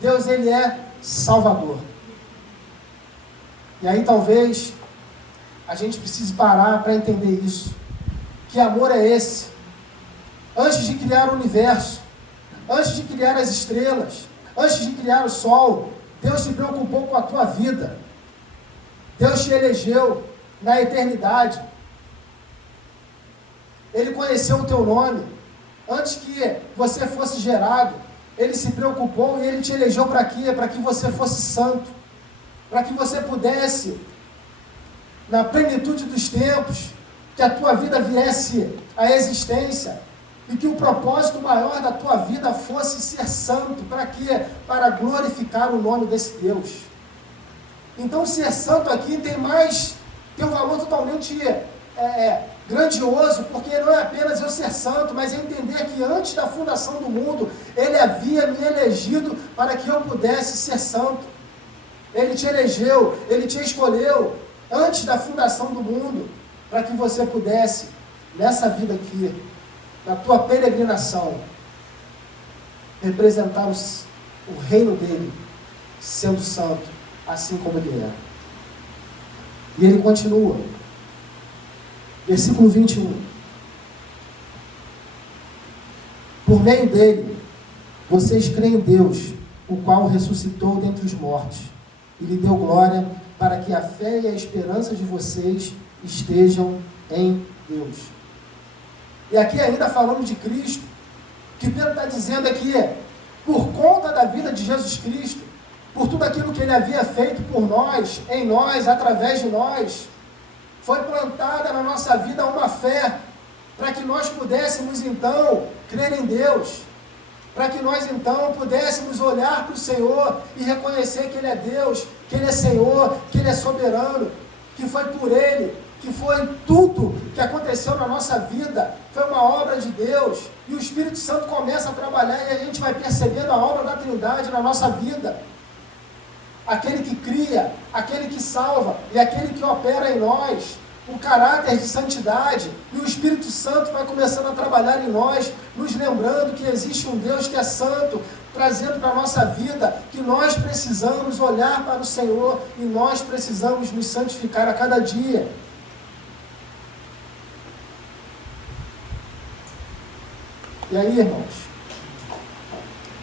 Deus ele é salvador. E aí talvez a gente precise parar para entender isso. Que amor é esse? Antes de criar o universo, antes de criar as estrelas, antes de criar o sol, Deus se preocupou com a tua vida. Deus te elegeu na eternidade. Ele conheceu o teu nome. Antes que você fosse gerado, Ele se preocupou e Ele te elegeu para quê? Para que você fosse santo. Para que você pudesse, na plenitude dos tempos, que a tua vida viesse à existência e que o propósito maior da tua vida fosse ser santo. Para quê? Para glorificar o nome desse Deus. Então ser santo aqui tem um valor totalmente grandioso, porque não é apenas eu ser santo, mas é entender que antes da fundação do mundo, Ele havia me elegido para que eu pudesse ser santo. Ele te elegeu, Ele te escolheu antes da fundação do mundo, para que você pudesse, nessa vida aqui, na tua peregrinação, representar o reino dEle, sendo santo, assim como Ele é. E Ele continua. Versículo 21. Por meio dele, vocês creem em Deus, o qual ressuscitou dentre os mortos, e lhe deu glória, para que a fé e a esperança de vocês estejam em Deus. E aqui ainda falando de Cristo, o que Pedro está dizendo é que, por conta da vida de Jesus Cristo, por tudo aquilo que Ele havia feito por nós, em nós, através de nós, foi plantada na nossa vida uma fé, para que nós pudéssemos então crer em Deus, para que nós então pudéssemos olhar para o Senhor e reconhecer que Ele é Deus, que Ele é Senhor, que Ele é soberano, que foi por Ele, que foi tudo que aconteceu na nossa vida, foi uma obra de Deus, e o Espírito Santo começa a trabalhar e a gente vai percebendo a obra da Trindade na nossa vida. Aquele que cria, aquele que salva e aquele que opera em nós o caráter de santidade, e o Espírito Santo vai começando a trabalhar em nós, nos lembrando que existe um Deus que é santo, trazendo para a nossa vida que nós precisamos olhar para o Senhor e nós precisamos nos santificar a cada dia. E aí, irmãos,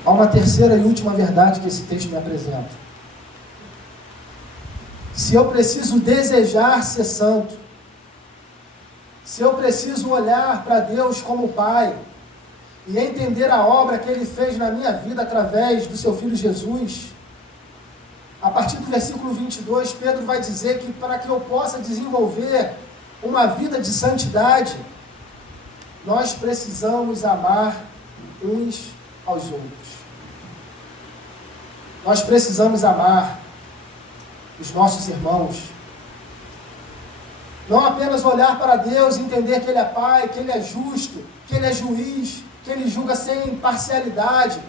há uma terceira e última verdade que esse texto me apresenta. Se eu preciso desejar ser santo, se eu preciso olhar para Deus como Pai e entender a obra que Ele fez na minha vida através do seu Filho Jesus, a partir do versículo 22, Pedro vai dizer que para que eu possa desenvolver uma vida de santidade, nós precisamos amar uns aos outros. Nós precisamos amar os nossos irmãos. Não apenas olhar para Deus e entender que Ele é Pai, que Ele é justo, que Ele é juiz, que Ele julga sem parcialidade,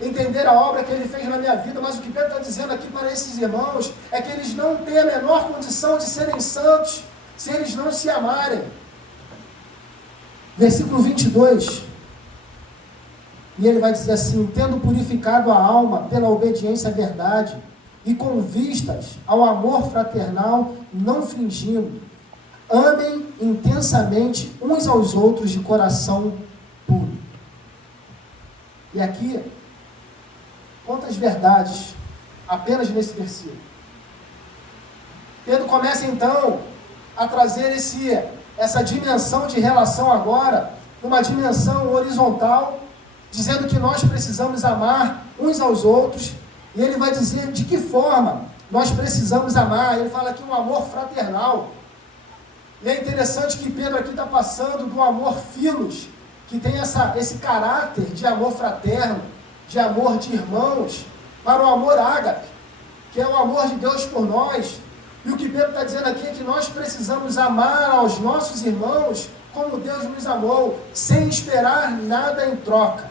entender a obra que Ele fez na minha vida, mas o que Pedro está dizendo aqui para esses irmãos é que eles não têm a menor condição de serem santos se eles não se amarem. Versículo 22, e ele vai dizer assim: tendo purificado a alma pela obediência à verdade e com vistas ao amor fraternal, não fingindo, amem intensamente uns aos outros de coração puro. E aqui, quantas verdades apenas nesse versículo. Pedro começa então a trazer essa dimensão de relação agora, uma dimensão horizontal, dizendo que nós precisamos amar uns aos outros, e ele vai dizer de que forma nós precisamos amar. Ele fala aqui um amor fraternal, e é interessante que Pedro aqui está passando do amor filos, que tem esse caráter de amor fraterno, de amor de irmãos, para o amor ágape, que é o amor de Deus por nós. E o que Pedro está dizendo aqui é que nós precisamos amar aos nossos irmãos como Deus nos amou, sem esperar nada em troca.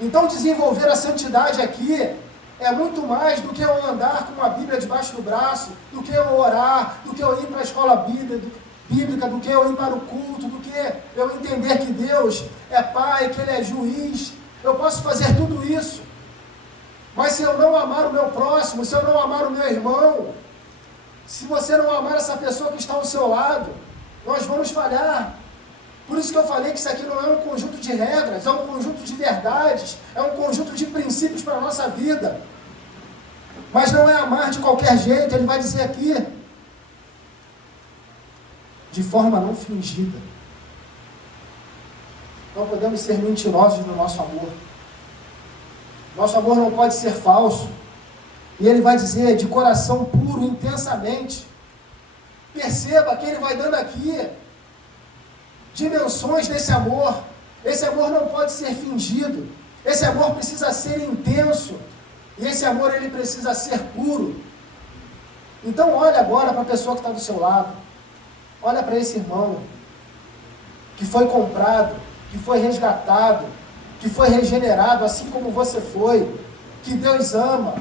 Então desenvolver a santidade aqui é muito mais do que eu andar com uma Bíblia debaixo do braço, do que eu orar, do que eu ir para a escola bíblica, do que eu ir para o culto, do que eu entender que Deus é Pai, que Ele é juiz. Eu posso fazer tudo isso, mas se eu não amar o meu próximo, se eu não amar o meu irmão, se você não amar essa pessoa que está ao seu lado, nós vamos falhar. Por isso que eu falei que isso aqui não é um conjunto de regras, é um conjunto de verdades, é um conjunto de princípios para a nossa vida. Mas não é amar de qualquer jeito. Ele vai dizer aqui, de forma não fingida. Não podemos ser mentirosos no nosso amor. Nosso amor não pode ser falso. E ele vai dizer de coração puro, intensamente. Perceba que ele vai dando aqui dimensões desse amor. Esse amor não pode ser fingido. Esse amor precisa ser intenso. E esse amor, ele precisa ser puro. Então olha agora para a pessoa que está do seu lado. Olha para esse irmão que foi comprado, que foi resgatado, que foi regenerado, assim como você foi, que Deus ama.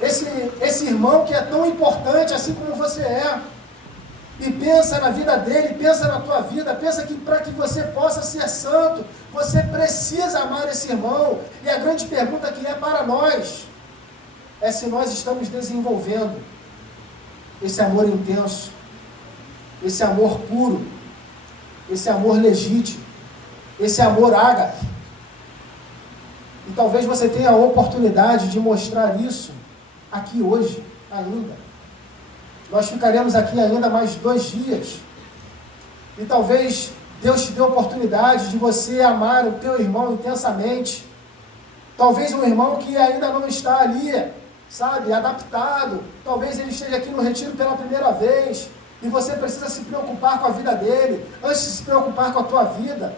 Esse irmão que é tão importante, assim como você é. E pensa na vida dele, pensa na tua vida, pensa que para que você possa ser santo, você precisa amar esse irmão. E a grande pergunta que é para nós, é se nós estamos desenvolvendo esse amor intenso, esse amor puro, esse amor legítimo, esse amor ágape. E talvez você tenha a oportunidade de mostrar isso aqui hoje ainda. Nós ficaremos aqui ainda mais 2 dias. E talvez Deus te dê a oportunidade de você amar o teu irmão intensamente. Talvez um irmão que ainda não está ali, sabe, adaptado. Talvez ele esteja aqui no retiro pela primeira vez. E você precisa se preocupar com a vida dele, antes de se preocupar com a tua vida.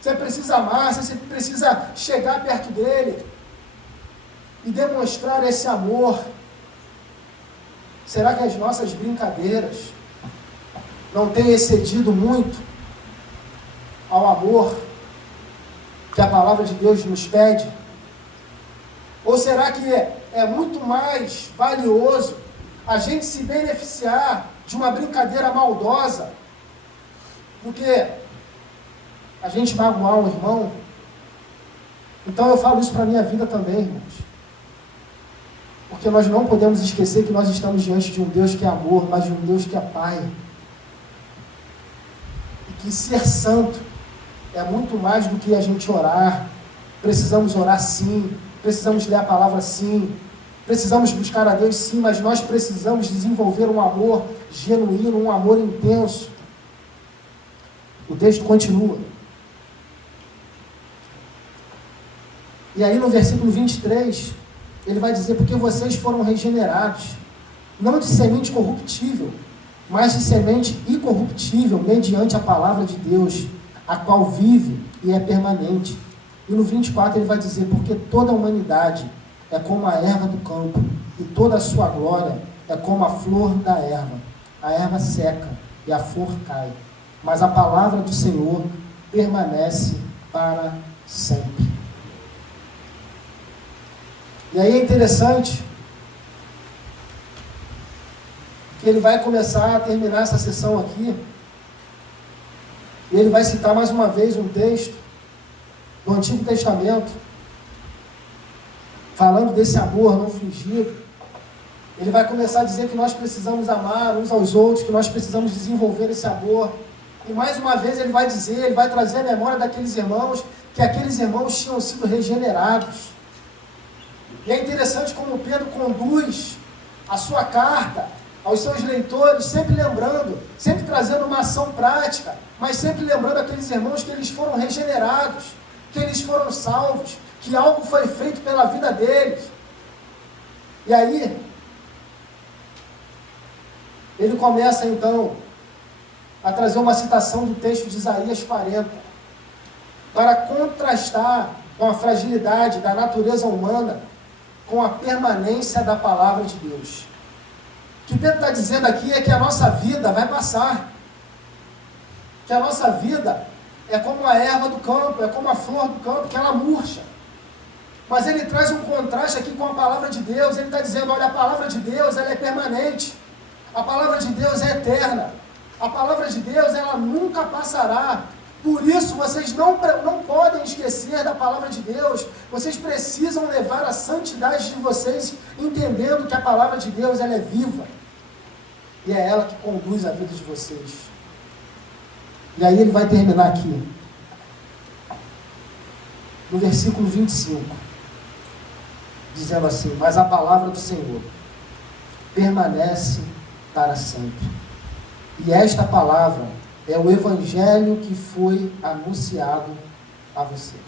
Você precisa amar, você precisa chegar perto dele e demonstrar esse amor. Será que as nossas brincadeiras não têm excedido muito ao amor que a palavra de Deus nos pede? Ou será que é muito mais valioso a gente se beneficiar de uma brincadeira maldosa do que a gente magoar um irmão? Então eu falo isso para a minha vida também, irmãos. Porque nós não podemos esquecer que nós estamos diante de um Deus que é amor, mas de um Deus que é Pai. E que ser santo é muito mais do que a gente orar. Precisamos orar sim, precisamos ler a palavra sim, precisamos buscar a Deus sim, mas nós precisamos desenvolver um amor genuíno, um amor intenso. O texto continua. E aí no versículo 23, ele vai dizer, porque vocês foram regenerados, não de semente corruptível, mas de semente incorruptível, mediante a palavra de Deus, a qual vive e é permanente. E no 24 ele vai dizer, porque toda a humanidade é como a erva do campo, e toda a sua glória é como a flor da erva. A erva seca e a flor cai, mas a palavra do Senhor permanece para sempre. E aí é interessante que ele vai começar a terminar essa sessão aqui, e ele vai citar mais uma vez um texto do Antigo Testamento, falando desse amor não fingido. Ele vai começar a dizer que nós precisamos amar uns aos outros, que nós precisamos desenvolver esse amor. E mais uma vez ele vai dizer, ele vai trazer a memória daqueles irmãos, que aqueles irmãos tinham sido regenerados. E é interessante como Pedro conduz a sua carta aos seus leitores, sempre lembrando, sempre trazendo uma ação prática, mas sempre lembrando aqueles irmãos que eles foram regenerados, que eles foram salvos, que algo foi feito pela vida deles. E aí, ele começa então a trazer uma citação do texto de Isaías 40, para contrastar com a fragilidade da natureza humana, com a permanência da palavra de Deus. O que Pedro está dizendo aqui é que a nossa vida vai passar, que a nossa vida é como a erva do campo, é como a flor do campo, que ela murcha. Mas ele traz um contraste aqui com a palavra de Deus. Ele está dizendo, olha, a palavra de Deus ela é permanente, a palavra de Deus é eterna, a palavra de Deus ela nunca passará. Por isso vocês não podem esquecer da palavra de Deus. Vocês precisam levar a santidade de vocês, entendendo que a palavra de Deus ela é viva, e é ela que conduz a vida de vocês. E aí ele vai terminar aqui, no versículo 25, dizendo assim, mas a palavra do Senhor permanece para sempre. E esta palavra é o evangelho que foi anunciado a vocês.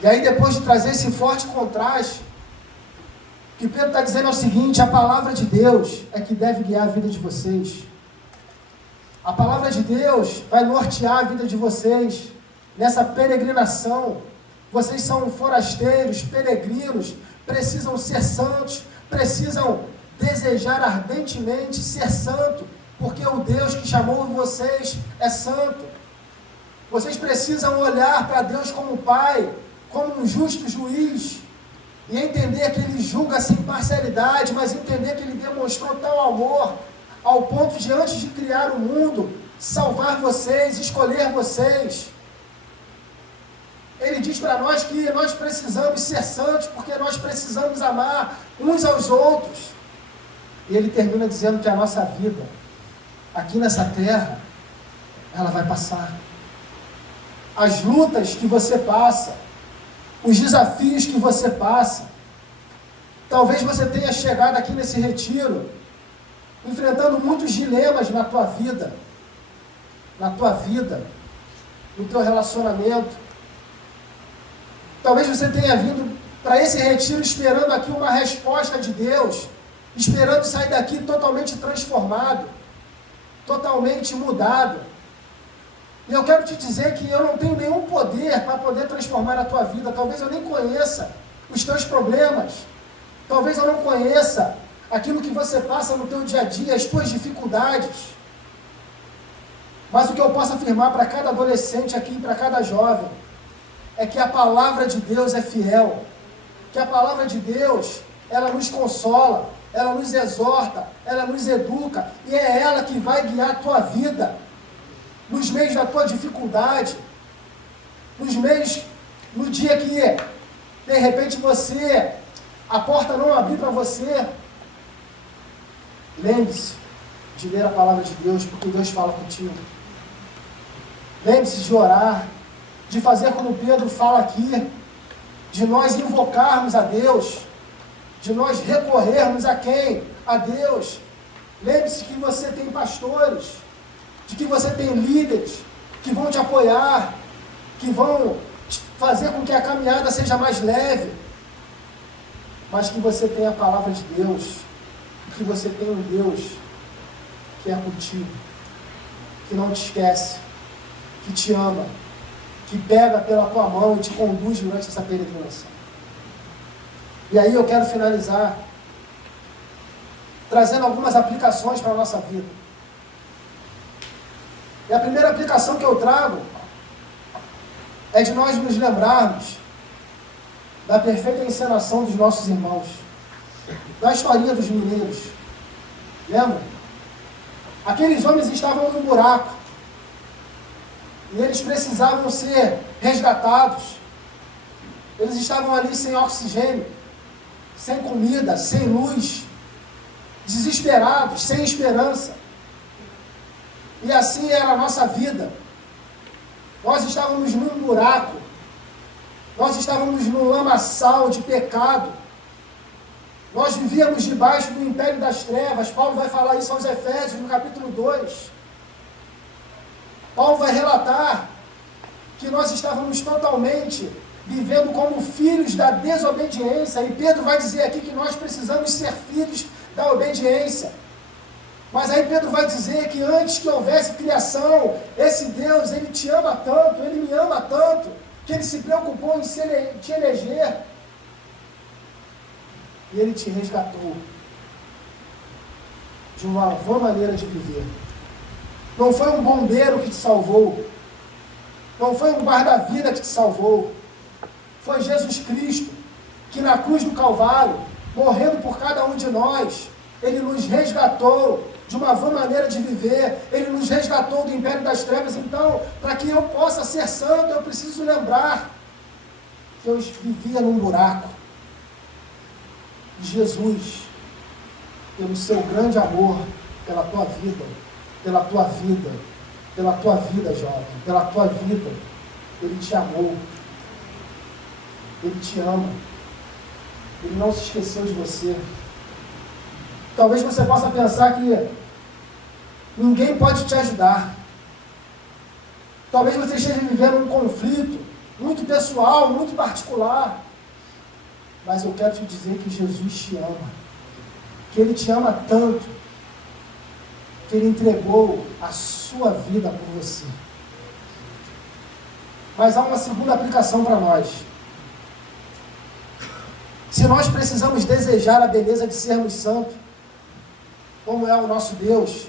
E aí depois de trazer esse forte contraste, o que Pedro está dizendo é o seguinte, a palavra de Deus é que deve guiar a vida de vocês. A palavra de Deus vai nortear a vida de vocês nessa peregrinação. Vocês são forasteiros, peregrinos, precisam ser santos, precisam desejar ardentemente ser santo, porque o Deus que chamou vocês é santo. Vocês precisam olhar para Deus como Pai, como um justo juiz, e entender que Ele julga sem parcialidade, mas entender que Ele demonstrou tal amor, ao ponto de, antes de criar o mundo, salvar vocês, escolher vocês. Ele diz para nós que nós precisamos ser santos, porque nós precisamos amar uns aos outros. E ele termina dizendo que a nossa vida, aqui nessa terra, ela vai passar. As lutas que você passa, os desafios que você passa, talvez você tenha chegado aqui nesse retiro, enfrentando muitos dilemas na tua vida, no teu relacionamento. Talvez você tenha vindo para esse retiro esperando aqui uma resposta de Deus, esperando sair daqui totalmente transformado, totalmente mudado. E eu quero te dizer que eu não tenho nenhum poder para poder transformar a tua vida. Talvez eu nem conheça os teus problemas, talvez eu não conheça aquilo que você passa no teu dia a dia, as tuas dificuldades. Mas o que eu posso afirmar para cada adolescente aqui, para cada jovem, é que a palavra de Deus é fiel, que a palavra de Deus, ela nos consola, ela nos exorta, ela nos educa, e é ela que vai guiar a tua vida, nos meios da tua dificuldade, no dia que, de repente, a porta não abrir para você. Lembre-se de ler a palavra de Deus, porque Deus fala contigo. Lembre-se de orar, de fazer como Pedro fala aqui, de nós invocarmos a Deus, de nós recorrermos a quem? A Deus. Lembre-se que você tem pastores, de que você tem líderes que vão te apoiar, que vão fazer com que a caminhada seja mais leve, mas que você tem a palavra de Deus, que você tem um Deus que é contigo, que não te esquece, que te ama, que pega pela tua mão e te conduz durante essa peregrinação. E aí eu quero finalizar trazendo algumas aplicações para a nossa vida. E a primeira aplicação que eu trago é de nós nos lembrarmos da perfeita encenação dos nossos irmãos, da historinha dos mineiros. Lembra? Aqueles homens estavam num buraco e eles precisavam ser resgatados. Eles estavam ali sem oxigênio, sem comida, sem luz, desesperados, sem esperança. E assim era a nossa vida. Nós estávamos num buraco, nós estávamos num lamaçal de pecado, nós vivíamos debaixo do império das trevas. Paulo vai falar isso aos Efésios, no capítulo 2. Paulo vai relatar que nós estávamos totalmente vivendo como filhos da desobediência, e Pedro vai dizer aqui que nós precisamos ser filhos da obediência. Mas aí Pedro vai dizer que antes que houvesse criação, esse Deus, Ele te ama tanto, Ele me ama tanto, que Ele se preocupou em te eleger, e Ele te resgatou de uma boa maneira de viver. Não foi um bombeiro que te salvou, não foi um guarda-vida que te salvou, foi Jesus Cristo, que na cruz do Calvário, morrendo por cada um de nós, Ele nos resgatou de uma boa maneira de viver, Ele nos resgatou do império das trevas. Então, para que eu possa ser santo, eu preciso lembrar que eu vivia num buraco. E Jesus, pelo seu grande amor, pela tua vida, pela tua vida, pela tua vida, jovem, pela tua vida, Ele te amou, Ele te ama, Ele não se esqueceu de você. Talvez você possa pensar que ninguém pode te ajudar. Talvez você esteja vivendo um conflito muito pessoal, muito particular. Mas eu quero te dizer que Jesus te ama. Que Ele te ama tanto, que Ele entregou a sua vida por você. Mas há uma segunda aplicação para nós. Se nós precisamos desejar a beleza de sermos santos, como é o nosso Deus,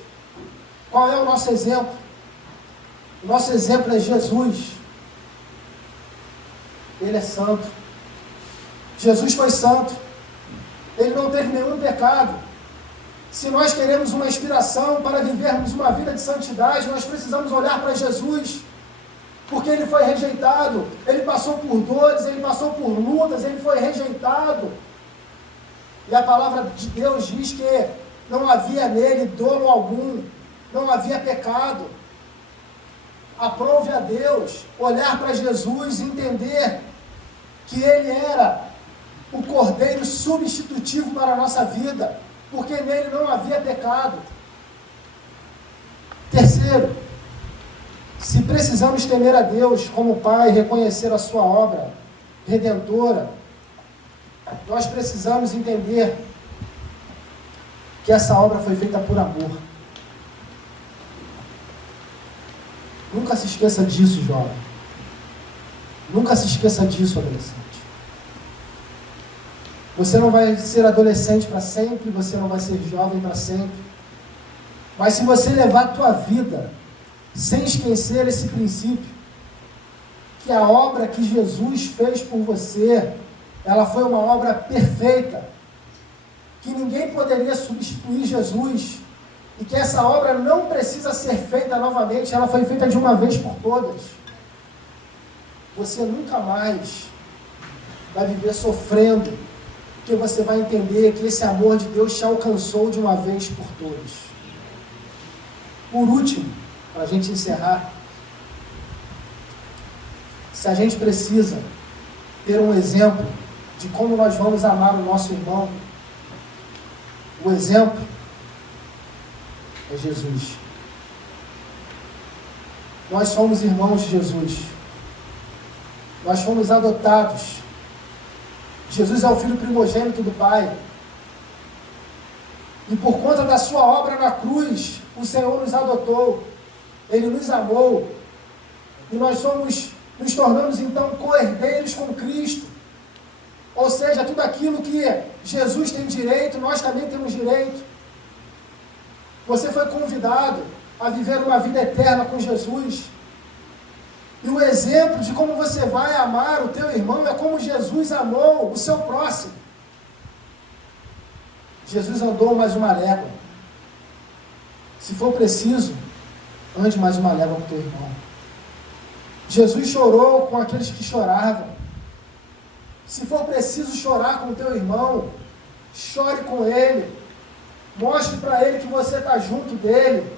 qual é o nosso exemplo? O nosso exemplo é Jesus. Ele é santo. Jesus foi santo. Ele não teve nenhum pecado. Se nós queremos uma inspiração para vivermos uma vida de santidade, nós precisamos olhar para Jesus, porque Ele foi rejeitado, Ele passou por dores, Ele passou por lutas, Ele foi rejeitado. E a palavra de Deus diz que não havia nele dolo algum, não havia pecado. Aprove a Deus olhar para Jesus e entender que Ele era o Cordeiro substitutivo para a nossa vida, porque nele não havia pecado. Terceiro, se precisamos temer a Deus como Pai, reconhecer a sua obra redentora, nós precisamos entender que essa obra foi feita por amor. Nunca se esqueça disso, jovem. Nunca se esqueça disso, adolescente. Você não vai ser adolescente para sempre, você não vai ser jovem para sempre. Mas se você levar a tua vida sem esquecer esse princípio, que a obra que Jesus fez por você, ela foi uma obra perfeita, que ninguém poderia substituir Jesus, e que essa obra não precisa ser feita novamente, ela foi feita de uma vez por todas. Você nunca mais vai viver sofrendo, porque você vai entender que esse amor de Deus te alcançou de uma vez por todas. Por último, para a gente encerrar, Se a gente precisa ter um exemplo de como nós vamos amar o nosso irmão, o exemplo é Jesus. Nós somos irmãos de Jesus. Nós fomos adotados. Jesus é o Filho primogênito do Pai. E por conta da sua obra na cruz, o Senhor nos adotou. Ele nos amou. E nós nos tornamos então co-herdeiros com Cristo. Ou seja, tudo aquilo que Jesus tem direito, nós também temos direito. Você foi convidado a viver uma vida eterna com Jesus. E o exemplo de como você vai amar o teu irmão é como Jesus amou o seu próximo. Jesus andou mais uma légua. Se for preciso, ande mais uma légua com o teu irmão. Jesus chorou com aqueles que choravam. Se for preciso chorar com o teu irmão, chore com ele. Mostre para ele que você está junto dele.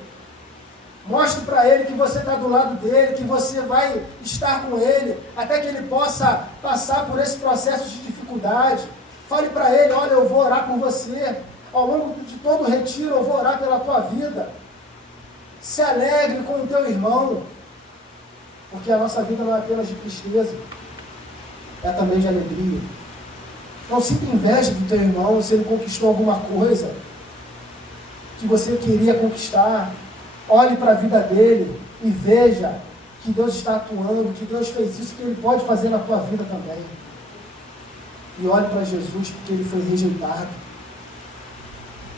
Mostre para ele que você está do lado dele, que você vai estar com ele, até que ele possa passar por esse processo de dificuldade. Fale para ele, olha, eu vou orar por você. Ao longo de todo o retiro, eu vou orar pela tua vida. Se alegre com o teu irmão, porque a nossa vida não é apenas de tristeza, é também de alegria. Não sinta inveja do teu irmão se ele conquistou alguma coisa que você queria conquistar. Olhe para a vida dele e veja que Deus está atuando, que Deus fez isso, que Ele pode fazer na tua vida também. E olhe para Jesus, porque Ele foi rejeitado.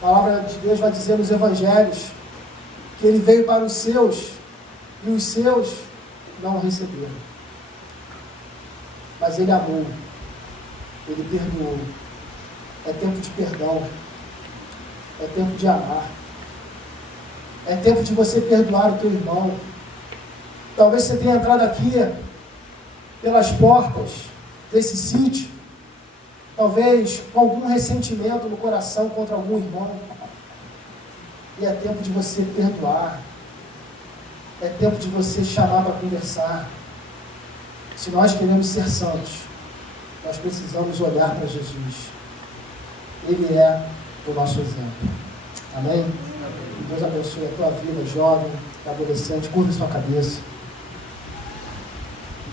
A palavra de Deus vai dizer nos Evangelhos que Ele veio para os seus e os seus não o receberam. Mas Ele amou, Ele perdoou. É tempo de perdão, é tempo de amar. É tempo de você perdoar o teu irmão. Talvez você tenha entrado aqui pelas portas desse sítio, talvez com algum ressentimento no coração contra algum irmão. E é tempo de você perdoar. É tempo de você chamar para conversar. Se nós queremos ser santos, nós precisamos olhar para Jesus. Ele é o nosso exemplo. Amém? Que Deus abençoe a tua vida, jovem, adolescente. Curva sua cabeça.